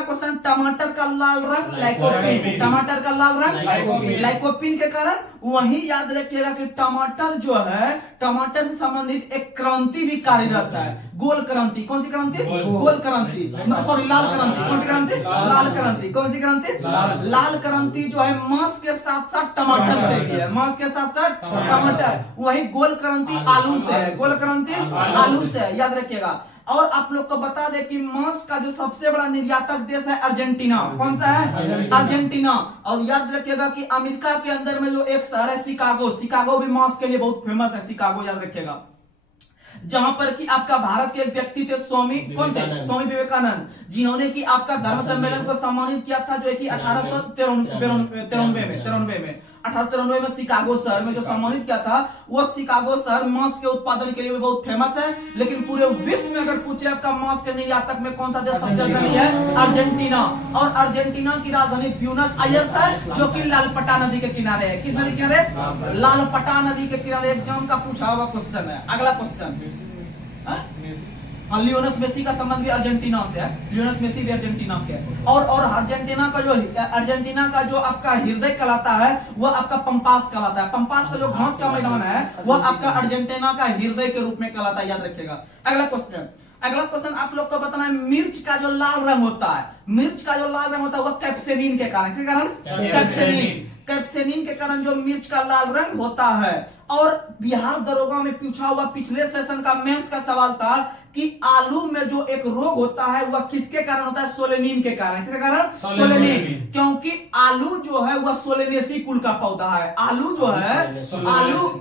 क्वेश्चन टमाटर का लाल रंग लाइकोपिन। टमाटर का लाल रंग लाइकोपिन के कारण। वहीं याद रखिएगा कि टमाटर जो है, टमाटर से संबंधित एक क्रांति भी कार्यरत है, गोल क्रांति। कौन सी क्रांति? गोल क्रांति, सॉरी लाल क्रांति। कौन सी क्रांति? लाल क्रांति। कौन सी क्रांति? लाल क्रांति जो है मांस के साथ साथ टमाटर से भी है, मांस के साथ साथ टमाटर। वही गोल क्रांति आलू से है, गोल क्रांति आलू से है, याद रखिएगा। और आप लोग को बता दें कि मांस का जो सबसे बड़ा निर्यातक देश है अर्जेंटीना। कौन सा है? अर्जेंटीना। और याद रखिएगा कि अमेरिका के अंदर में जो एक शहर है शिकागो, शिकागो भी मांस के लिए बहुत फेमस है, शिकागो, याद रखिएगा। जहां पर कि आपका भारत के एक व्यक्ति थे, स्वामी कौन थे? स्वामी विवेकानंद, जिन्होंने कि आपका धर्म सम्मेलन को सम्मानित किया था, जो है कि 1893 में शिकागो शहर में जो सम्मानित किया था। वो शिकागो शहर मांस के उत्पादन के लिए भी बहुत फेमस है। लेकिन पूरे विश्व में अगर पूछे आपका मांस के निर्यातक में कौन सा देश सबसे अग्रणी है? अर्जेंटीना। और अर्जेंटीना की राजधानी ब्यूनस आयर्स है, जो कि लालपटा नदी के किनारे है। किस नदी के किनारे? लालपटा नदी के किनारे। एग्जाम का पूछा हुआ क्वेश्चन है। अगला क्वेश्चन, लियोनेल मेसी का संबंध भी अर्जेंटीना से है। लियोनेल मेसी भी अर्जेंटीना के है। और अर्जेंटीना का जो आपका हृदय कहलाता है वो आपका पंपास कहलाता है। पंपास का जो घास का मैदान है वो आपका अर्जेंटीना का हृदय के रूप में कहलाता है, याद रखिएगा। अगला क्वेश्चन आप लोग को बताना है, मिर्च का जो लाल रंग होता है, मिर्च का जो लाल रंग होता है वो कैप्सेनिन के कारण। किसके कारण? कैप्सेनिन के कारण जो मिर्च का लाल रंग होता है। और बिहार दरोगा में पूछा हुआ पिछले सेशन का मेंस का सवाल था कि आलू में जो एक रोग होता है वह किसके कारण होता है? सोलेनिन के कारण। किसके कारण? सोलेनिन। क्योंकि आलू जो है वह सोलेनेसी कुल का पौधा है। आलू जो है,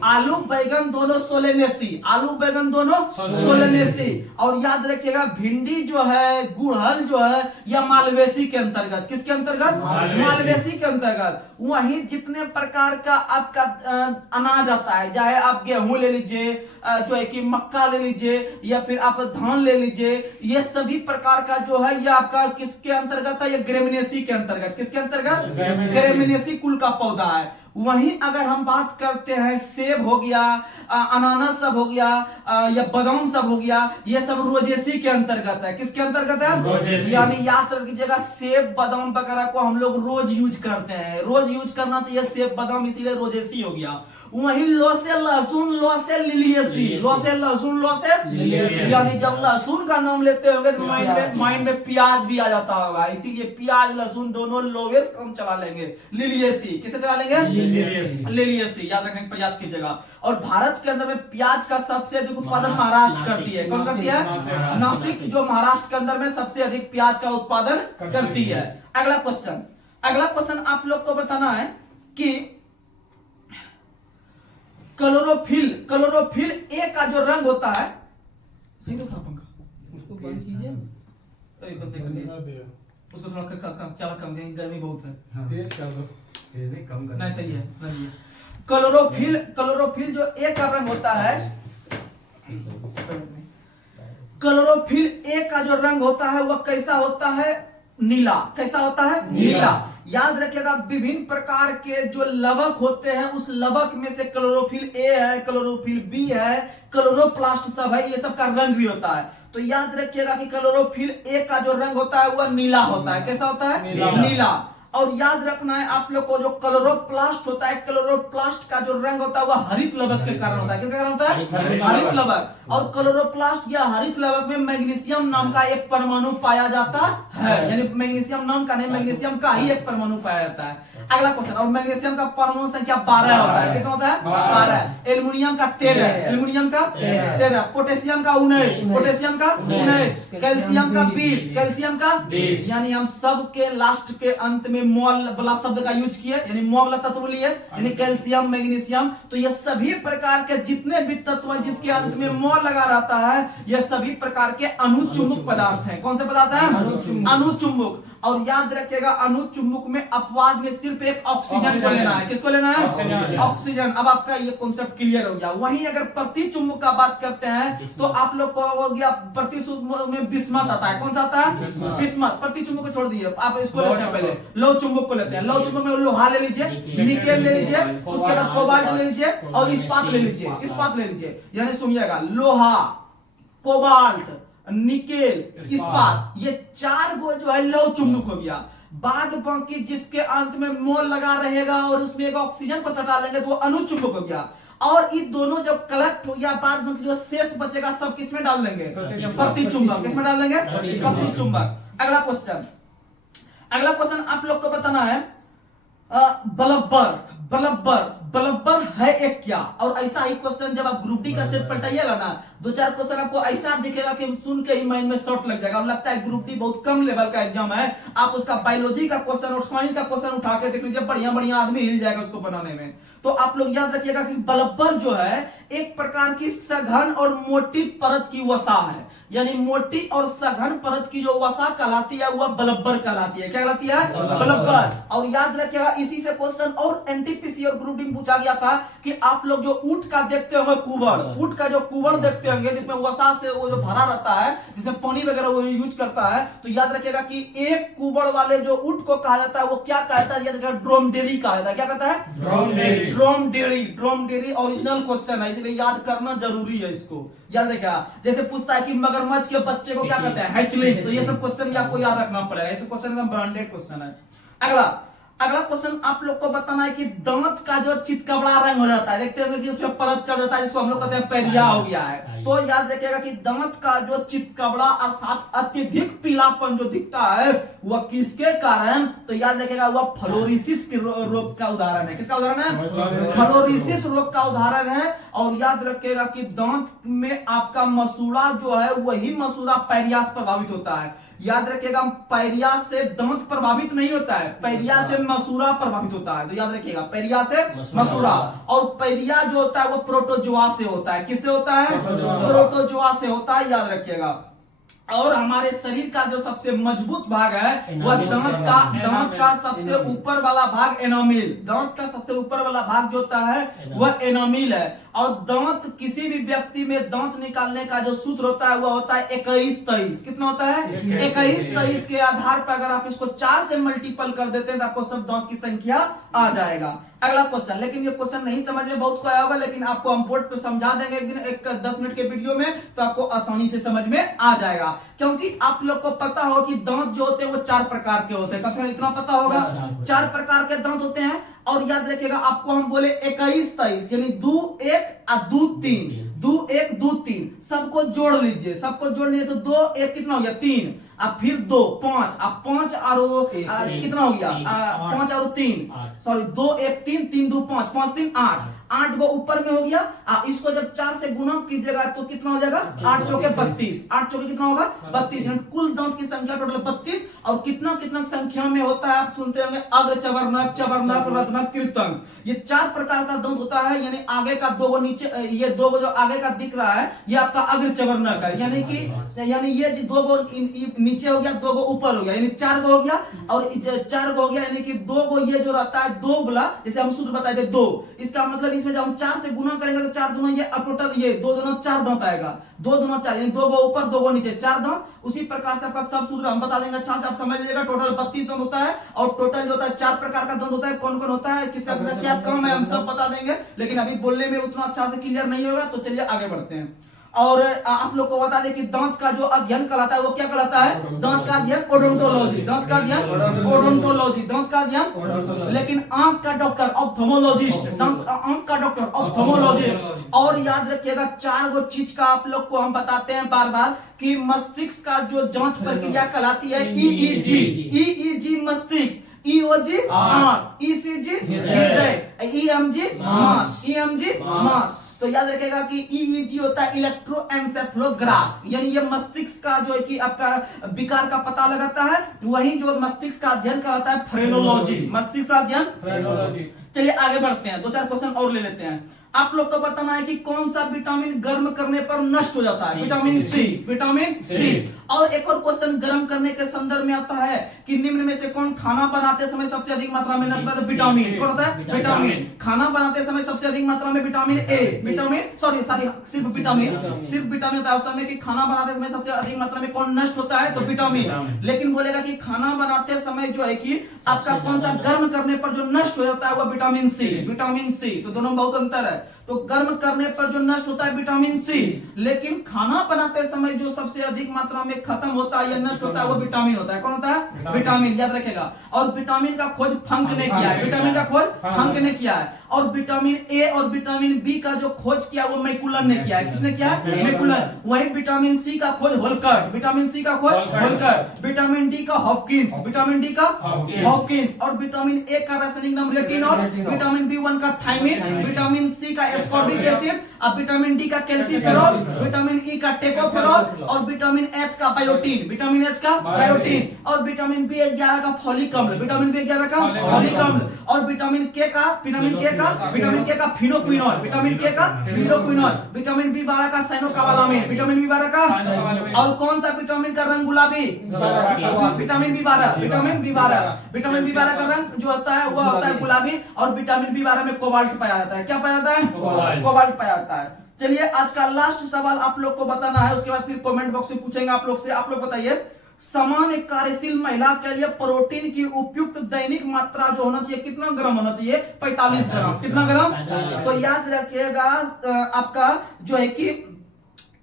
आलू बैगन दोनों सोलेनेसी, आलू बैगन दोनों सोलेनेसी। और याद रखिएगा भिंडी जो है, गुड़हल जो है, यह मालवेसी के अंतर्गत। किसके अंतर्गत? मालवेसी के अंतर्गत। वहीं जितने प्रकार का आपका अनाज आता है, चाहे आप गेहूं ले लीजिए, जो है कि मक्का ले लीजिए, या फिर आप धान ले लीजिए, ये सभी प्रकार का जो है ये आपका किसके अंतर्गत है? ये ग्रेमिनेसी के अंतर्गत। किसके अंतर्गत? ग्रेमिनेसी कुल का पौधा है। वहीं अगर हम बात करते हैं, सेब हो गया, अनानास सब हो गया, या बादाम सब हो गया, ये सब रोजेसी के अंतर्गत है। किसके अंतर्गत है? यानी याद रखिएगा, सेब बादाम वगैरह को हम लोग रोज यूज करते हैं, रोज यूज करना चाहिए सेब बादाम, इसीलिए रोजेसी हो गया। वहीं लो से लहसुन, लो से लिलियसी, लो से लहसुन, लो से लिलियसी। यानी जब लहसुन का नाम लेते होंगे तो माइंड में प्याज भी आ जाता होगा, इसीलिए प्याज लहसुन दोनों लोवेस कम चला लेंगे। लिलियसी किसे चला लेंगे? लिलियसी, याद रखने का प्रयास कीजिएगा। और भारत के अंदर में प्याज का सबसे अधिक उत्पादन महाराष्ट्र करती है। कौन करती है? नासिक, जो महाराष्ट्र के अंदर में सबसे अधिक प्याज का उत्पादन करती है। अगला क्वेश्चन आप लोग को बताना है कि क्लोरोफिल ए का जो रंग होता है, सही तो था पंखा, उसको बंद कीजिए, उसको थोड़ा चला कम दें, गर्मी बहुत है, तेज कर दो, तेज नहीं कम कर, नहीं सही है। क्लोरोफिल जो ए का रंग होता है, क्लोरोफिल ए का जो रंग होता है वह कैसा होता है? नीला। कैसा होता है? नीला। याद रखिएगा, विभिन्न प्रकार के जो लवक होते हैं उस लवक में से क्लोरोफिल ए है, क्लोरोफिल बी है, क्लोरोप्लास्ट सब है, ये सब का रंग भी होता है। तो याद रखिएगा कि क्लोरोफिल ए का जो रंग होता है वह नीला होता है। कैसा होता है? नीला। और याद रखना है आप लोग को, जो क्लोरोप्लास्ट होता है, क्लोरोप्लास्ट का जो रंग होता है वह हरित लवक के कारण होता है। किसके कारण होता है? हरित लवक। और क्लोरोप्लास्ट या हरित लवक में मैग्नीशियम नाम का एक परमाणु पाया जाता है, यानी मैग्नीशियम नाम का नहीं, मैग्नीशियम का ही एक परमाणु पाया जाता है। अगला क्वेश्चन, और मैग्नीशियम का परमाणु संख्या 12 होता है। कितना होता है? 12। एल्युमिनियम का 13, एल्युमिनियम का 13, पोटेशियम का 19, पोटेशियम का 19, कैल्शियम का 20, कैल्शियम का 20। यानी हम सब के लास्ट के अंत में मोल वाला शब्द का यूज किए, यानी मोल वाला तत्व लिए, यानी कैल्शियम, मैग्नीशियम। तो ये सभी प्रकार के जितने भी तत्व हैं जिसके अंत में मोल लगा रहता है, ये सभी प्रकार के अणुचुंबक पदार्थ हैं। कौन से पदार्थ हैं? अणुचुंबक। और याद रखिएगा अणुचुंबक में अपवाद में सिर्फ एक ऑक्सीजन को लेना है। किसको लेना है? ऑक्सीजन। अब आपका ये कॉन्सेप्ट क्लियर हो गया। वहीं अगर प्रतिचुंबक का बात करते हैं तो आप लोग को हो गया प्रतिचुंबक में बिस्मथ आता है। कौन सा आता है? बिस्मथ। प्रतिचुंबक को छोड़ दीजिए, आप इसको लेते हैं, पहले लौह चुंबक को लेते हैं। लौह चुंबक में लोहा ले लीजिए, निकेल ले लीजिए, उसके बाद कोबाल्ट ले लीजिए और इस्पात ले लीजिए, इस्पात ले लीजिए। यानी सुनिएगा, लोहा, कोबाल्ट, निकेल, इस्पात, ये 4 गो जो है लौह चुंबक हो गया। बाद बाकी जिसके अंत में मोल लगा रहेगा और उसमें एक ऑक्सीजन को सटा लेंगे तो वो अणुचुंबक हो गया। और ये दोनों जब कलेक्ट हो गया, बाद में जो शेष बचेगा सब किसमें डाल देंगे? प्रतिचुंबक। किसमें डाल देंगे? प्रतिचुंबक। अगला क्वेश्चन, अगला क्वेश्चन आप लोग को बताना है, बलब्बर, बलब्बर, बलब्बर है एक क्या? और ऐसा ही क्वेश्चन जब आप ग्रुप डी का सेट पलटाइएगा ना, 2-4 क्वेश्चन आपको ऐसा दिखेगा कि सुन के ही माइंड में शॉर्ट लग जाएगा और लगता है ग्रुप डी बहुत कम लेवल का एग्जाम है। आप उसका बायोलॉजी का क्वेश्चन और साइंस का क्वेश्चन उठा के देख लीजिए, बढ़िया बढ़िया आदमी हिल जाएगा उसको बनाने में। तो आप लोग याद रखिएगा कि बलब्बर जो है एक प्रकार की सघन और मोटी परत की वसा है, यानी मोटी और सघन परत की जो वसा कहलाती है वह बलब्बर कहलाती है। क्या कहलाती है? बलब्बर। और याद रखिएगा इसी से क्वेश्चन और एनटीपीसी और ग्रुप डी में पूछा गया था कि आप लोग जो ऊंट का देखते होंगे कुबड़, ऊंट का जो कुबड़ देखते होंगे जिसमें वसा से वो जो भरा रहता है, जिसमें पानी वगैरह वो यूज करता है, तो याद रखिएगा कि एक कुबड़ वाले जो ऊंट को कहा जाता है वो क्या कहता है? याद रखिएगा ड्रोमडेरी कहा जाता है। क्या कहता है? ड्रोमडेरी। ड्रोमडेरी, ड्रोमडेरी ओरिजिनल क्वेश्चन है, इसलिए याद करना जरूरी है। इसको याद रखिएगा। जैसे पूछता है कि मगरमच्छ के बच्चे को क्या कहते हैं? हैचलिंग। तो ये सब क्वेश्चन भी आपको याद रखना पड़ेगा, ऐसे क्वेश्चन एकदम ब्रांडेड क्वेश्चन है। अगला, अगला क्वेश्चन आप लोग को बताना है कि दांत का जो चितकबड़ा रंग हो जाता है, देखते होंगे कि उसमें परत चढ़ जाता है, जिसको हम लोग कहते हैं पैरिया हो गया है। तो याद रखिएगा कि दांत का जो चितकबड़ा अर्थात अत्यधिक पीलापन जो दिखता है वह किसके कारण? तो याद रखिएगा वह फ्लोरोसिस के रोग का उदाहरण है। किसका उदाहरण है? फ्लोरोसिस रोग का उदाहरण है। और याद रखिएगा कि दांत में आपका मसूड़ा जो है वही मसूड़ा पैरिया से प्रभावित होता है। याद रखिएगा पैरिया से दांत प्रभावित नहीं होता है, पैरिया से मसूड़ा प्रभावित होता है। तो याद रखिएगा पैरिया से मसूड़ा। और पैरिया जो होता है वो प्रोटोजोआ से होता है। किससे होता है? प्रोटोजोआ से होता है, याद रखिएगा। और हमारे शरीर का जो सबसे मजबूत भाग है वह दांत का सबसे ऊपर वाला भाग एनामिल, दांत का सबसे ऊपर वाला भाग जो होता है वह एनामिल है। और दांत किसी भी व्यक्ति में दांत निकालने का जो सूत्र होता है वह होता है 21-23। कितना होता है? 21-23 के आधार पर अगर आप इसको 4 से मल्टीपल कर देते हैं तो आपको सब दांत की संख्या आ जाएगा। अगला क्वेश्चन, लेकिन ये क्वेश्चन नहीं समझ में बहुत को आया होगा, लेकिन आपको हम बोर्ड पे समझा देंगे एक दिन, एक 10 मिनट के वीडियो में, तो आपको आसानी से समझ में आ जाएगा। क्योंकि आप लोग को पता हो कि दांत जो होते हैं वो 4 प्रकार के होते हैं। कम से कम इतना पता होगा, 4 प्रकार के दांत होते हैं। और याद रखिएगा आपको हम बोले 21-23 यानी 2-1 और 2-3, 2-1 2-3 सबको जोड़ लीजिए, सबको जोड़ लीजिए तो 2-1 कितना हो गया? 3। अब फिर 2-5, अब 5 और कितना हो गया? 5 और 3, सॉरी 2-1 3, 3-2 5, 5-3 8, 8 वो ऊपर में हो गया। इसको जब 4 से गुना कीजिएगा तो कितना हो जाएगा? 8 चौके 32, 8 चौके कितना होगा? 32। कुल दांत की संख्या टोटल 32। और कितना कितना संख्या में होता है आप सुनते होंगे? अग्र चवर्णक, चवर्णक, रत्नक, कृतंक, ये 4 प्रकार का दांत होता है। यानी आगे का 2 नीचे, ये 2 जो आगे का दिख रहा है ये आपका अग्र चवर्णक है, यानी ये 2 नीचे हो गया, 2 ऊपर हो गया, यानी 4 हो गया। और 4 हो गया यानी कि 2 ये जो रहता है 2 बोला, जैसे हम सूत्र बताए थे 2, इसका मतलब इसमें जब हम 4 से गुना करेंगे तो 4 दूना ये टोटल ये 2 दूना 4 दांत आएगा, 2 दूना 4 यानी 2 ऊपर 2 नीचे 4 दांत। उसी प्रकार से आपका सब सूत्र हम बता देंगे, अच्छा से आप समझ लीजिएगा। टोटल 32 दांत होता है। और टोटल जो होता है 4 प्रकार का दांत होता है। कौन कौन होता है, किसका क्या कम है, हम सब बता देंगे, लेकिन अभी बोलने में उतना अच्छा से क्लियर नहीं होगा। तो चलिए आगे बढ़ते हैं। और आप लोग को बता दें कि दांत का जो अध्ययन कहलाता है वो क्या कहलाता है? दांत का अध्ययन ओडोंटोलॉजी, दांत का अध्ययन ओडोंटोलॉजी, दांत का अध्ययन। लेकिन आंख का डॉक्टर ऑप्थेमोलॉजिस्ट, आंख का डॉक्टर ऑप्थेमोलॉजिस्ट। और याद रखिएगा 4 गो चीज का आप लोग को हम बताते हैं बार बार कि मस्तिष्क का जो जांच प्रक्रिया कहलाती है ईईजी, ईईजी मस्तिष्क, ईओजी आंख, ईसीजी हृदय, ईएमजी मांस, ईएमजी मांस। तो याद रखेगा कि ईईजी होता है इलेक्ट्रोएन्सेफेलोग्राफ, यानी ये मस्तिष्क का जो है कि आपका विकार का पता लगाता है। वही जो मस्तिष्क का अध्ययन कहलाता है फ्रेनोलॉजी, मस्तिष्क का अध्ययन फ्रेनोलॉजी। चलिए आगे बढ़ते हैं, 2-4 क्वेश्चन और ले लेते हैं। आप लोग को बताना है कि कौन सा विटामिन गर्म करने पर नष्ट हो जाता है? Vitamin C, vitamin C. और एक और क्वेश्चन गर्म करने के संदर्भ में आता है कि निम्न में से कौन खाना बनाते समय सबसे अधिक मात्रा में नष्ट होता है? विटामिन। कौन होता है? विटामिन। खाना बनाते समय सबसे अधिक मात्रा में विटामिन ए, विटामिन सिर्फ विटामिन होता है ऑप्शन में कि खाना बनाते समय सबसे अधिक मात्रा में कौन नष्ट होता है? तो विटामिन। लेकिन बोलेगा कि खाना बनाते समय जो है कि आपका कौन सा गर्म करने पर जो नष्ट हो जाता है वो विटामिन सी, विटामिन सी। तो दोनों में बहुत अंतर है। तो गर्म करने पर जो नष्ट होता है विटामिन सी, लेकिन खाना बनाते समय जो सबसे अधिक मात्रा में खत्म होता है या नष्ट होता है वो विटामिन होता है। कौन होता है? विटामिन। याद रखेगा। और विटामिन का खोज फंक ने किया है, विटामिन का खोज फंक ने किया है। और विटामिन ए और विटामिन बी का जो खोज किया वो मैकुलन ने किया है। किसने किया है? मैकुलन। वही विटामिन सी का खोज होल्कर, विटामिन सी का खोज होल्कर। विटामिन डी का हॉपकिंस, विटामिन डी का हॉपकिंस। और विटामिन ए का रासायनिक नाम रेटिनॉल, विटामिन बी1 का थायमिन, विटामिन सी का एस्कॉर्बिक एसिड, अब विटामिन डी का कैल्सिफेरॉल, विटामिन ई का टेकोफेरॉल और विटामिन एच का बायोटीन, विटामिन एच का बायोटीन। और विटामिन बी11 का फॉलिक अम्ल, विटामिन बी11 का फॉलिक अम्ल। और विटामिन के का फिनोक्विनोल, विटामिन के का फिनोक्विनोल। विटामिन बी12 का साइनोकाबालामिन, विटामिन बी12 का। और कौन सा विटामिन का रंग गुलाबी? Vitamin B12, vitamin B12. Vitamin B12 का रंग जो होता है वो होता है गुलाबी। और विटामिन बी12 में कोबाल्ट पाया जाता है। क्या पाया जाता है? कोबाल्ट पाया जाता है। चलिए आज का लास्ट सवाल आप लोग को बताना है, उसके बाद फिर कमेंट बॉक्स में पूछेंगे आप लोग से। आप लोग बताइए सामान्य कार्यशील महिला के लिए प्रोटीन की उपयुक्त दैनिक मात्रा जो होना चाहिए कितना ग्राम होना चाहिए? 45 ग्राम। कितना ग्राम? तो याद रखिएगा आपका जो है कि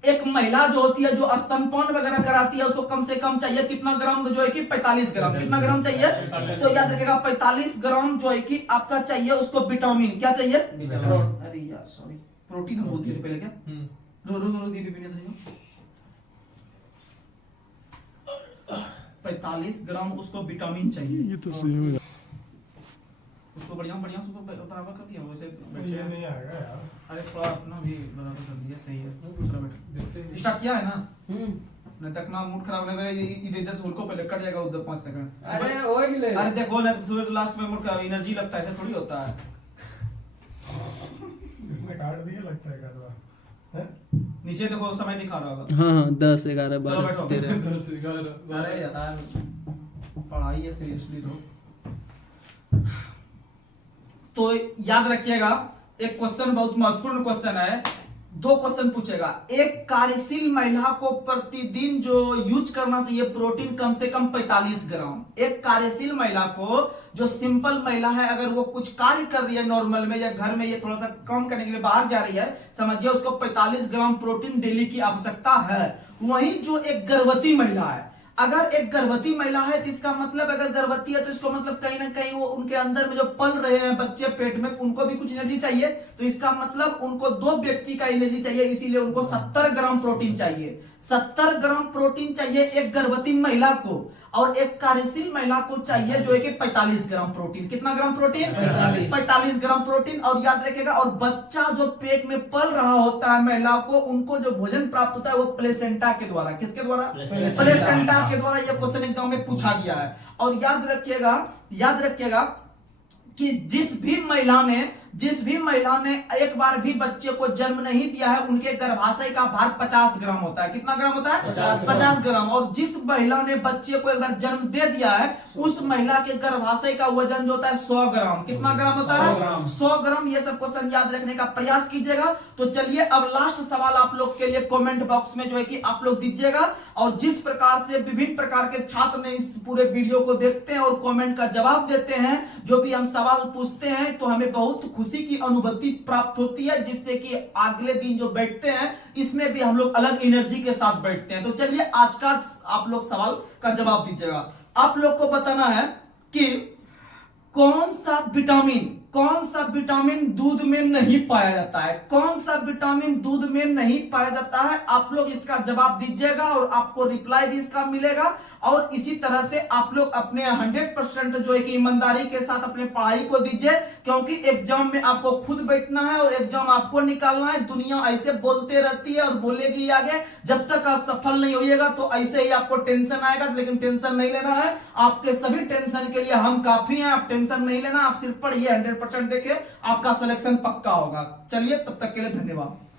एक महिला जो होती है जो स्तनपान वगैरह कराती है उसको कम से कम चाहिए कितना ग्राम? जो है कि 45 ग्राम। कितना ग्राम चाहिए? तो याद रखिएगा 45 ग्राम जो है कि आपका चाहिए उसको विटामिन। क्या चाहिए? अरे यार सॉरी, प्रोटीन बोलती है पहले। क्या रो 45 ग्राम उसको विटामिन चाहिए। ये तो सही हो उसको बढ़िया बढ़िया उसको बराबर कर दिया वैसे। ये नहीं आएगा यार। अरे थोड़ा अपना भी बराबर कर दिया, सही है। दूसरा बैठ स्टार्ट किया है ना? नहीं तक ना मूड खराब लगा इधर इधर से उनको पहले कट जाएगा उधर 5 सेकंड। अरे हो ही ले। अरे देखो ना तुम्हें तो लास्ट में मूड खराब एनर्जी लगता है, ऐसा थोड़ी होता है। इसने काट दिया लगता है कदवा है। नीचे देखो समय दिखा रहा होगा। हाँ 10 11 चलो 12 बैठो। 13। अरे यार पढ़ाई है सीरियसली। तो याद रखिएगा एक क्वेश्चन बहुत महत्वपूर्ण क्वेश्चन है। 2 क्वेश्चन पूछेगा। एक कार्यशील महिला को प्रतिदिन जो यूज करना चाहिए प्रोटीन कम से कम 45 ग्राम। एक कार्यशील महिला को जो सिंपल महिला है अगर वो कुछ कार्य कर रही है नॉर्मल में या घर में ये थोड़ा सा कम करने के लिए बाहर जा रही है, समझिए उसको 45 ग्राम प्रोटीन डेली की आवश्यकता है। वहीं जो एक गर्भवती महिला है, अगर एक गर्भवती महिला है तो इसका मतलब अगर गर्भवती है तो इसको मतलब कहीं ना कहीं वो उनके अंदर में जो पल रहे हैं बच्चे पेट में उनको भी कुछ एनर्जी चाहिए। तो इसका मतलब उनको 2 व्यक्ति का एनर्जी चाहिए, इसीलिए उनको 70 ग्राम प्रोटीन चाहिए। 70 ग्राम प्रोटीन चाहिए एक गर्भवती महिला को। और एक कार्यशील महिला को चाहिए जो है कि 45 ग्राम प्रोटीन। कितना ग्राम प्रोटीन? 45 gram protein. और याद रखेगा और बच्चा जो पेट में पल रहा होता है महिला को, उनको जो भोजन प्राप्त होता है वो प्लेसेंटा के द्वारा। किसके द्वारा? प्लेसेंटा के द्वारा। यह क्वेश्चन एग्जाम में पूछा गया है। और याद रखिएगा कि जिस भी महिला ने एक बार भी बच्चे को जन्म नहीं दिया है उनके गर्भाशय का भार 50 ग्राम होता है। कितना ग्राम होता है? 50 ग्राम। और जिस महिला ने बच्चे को एक बार जन्म दे दिया है उस महिला के गर्भाशय का वजन जो होता है 100 ग्राम। कितना ग्राम होता है? 100 ग्राम। ये सब क्वेश्चन याद रखने का प्रयास कीजिएगा। तो चलिए अब लास्ट सवाल आप लोग के लिए कमेंट बॉक्स में जो है कि आप लोग दीजिएगा। और जिस प्रकार से विभिन्न प्रकार के छात्र ने इस पूरे वीडियो को देखते हैं और कमेंट का जवाब देते हैं, जो भी हम सवाल पूछते हैं तो हमें बहुत खुशी की अनुभूति प्राप्त होती है, जिससे कि अगले दिन जो बैठते हैं इसमें भी हम लोग अलग एनर्जी के साथ बैठते हैं। तो चलिए आज का आप लोग सवाल का जवाब दीजिएगा। आप लोग को बताना है कि कौन सा विटामिन दूध में नहीं पाया जाता है, कौन सा विटामिन दूध में नहीं पाया जाता है। आप लोग इसका जवाब दीजिएगा और आपको रिप्लाई भी इसका मिलेगा। और इसी तरह से आप लोग अपने 100% जो है कि ईमानदारी के साथ अपने पढ़ाई को दीजिए, क्योंकि एग्जाम में आपको खुद बैठना है और एग्जाम आपको निकालना है। दुनिया ऐसे बोलते रहती है और बोलेगी आगे, जब तक आप सफल नहीं होइएगा तो ऐसे ही आपको टेंशन आएगा, लेकिन टेंशन नहीं लेना है। आपके सभी टेंशन के लिए हम काफी हैं, आप टेंशन नहीं लेना, आप सिर्फ पढ़िए, 100% देके आपका सिलेक्शन पक्का होगा। चलिए तब तक के लिए धन्यवाद।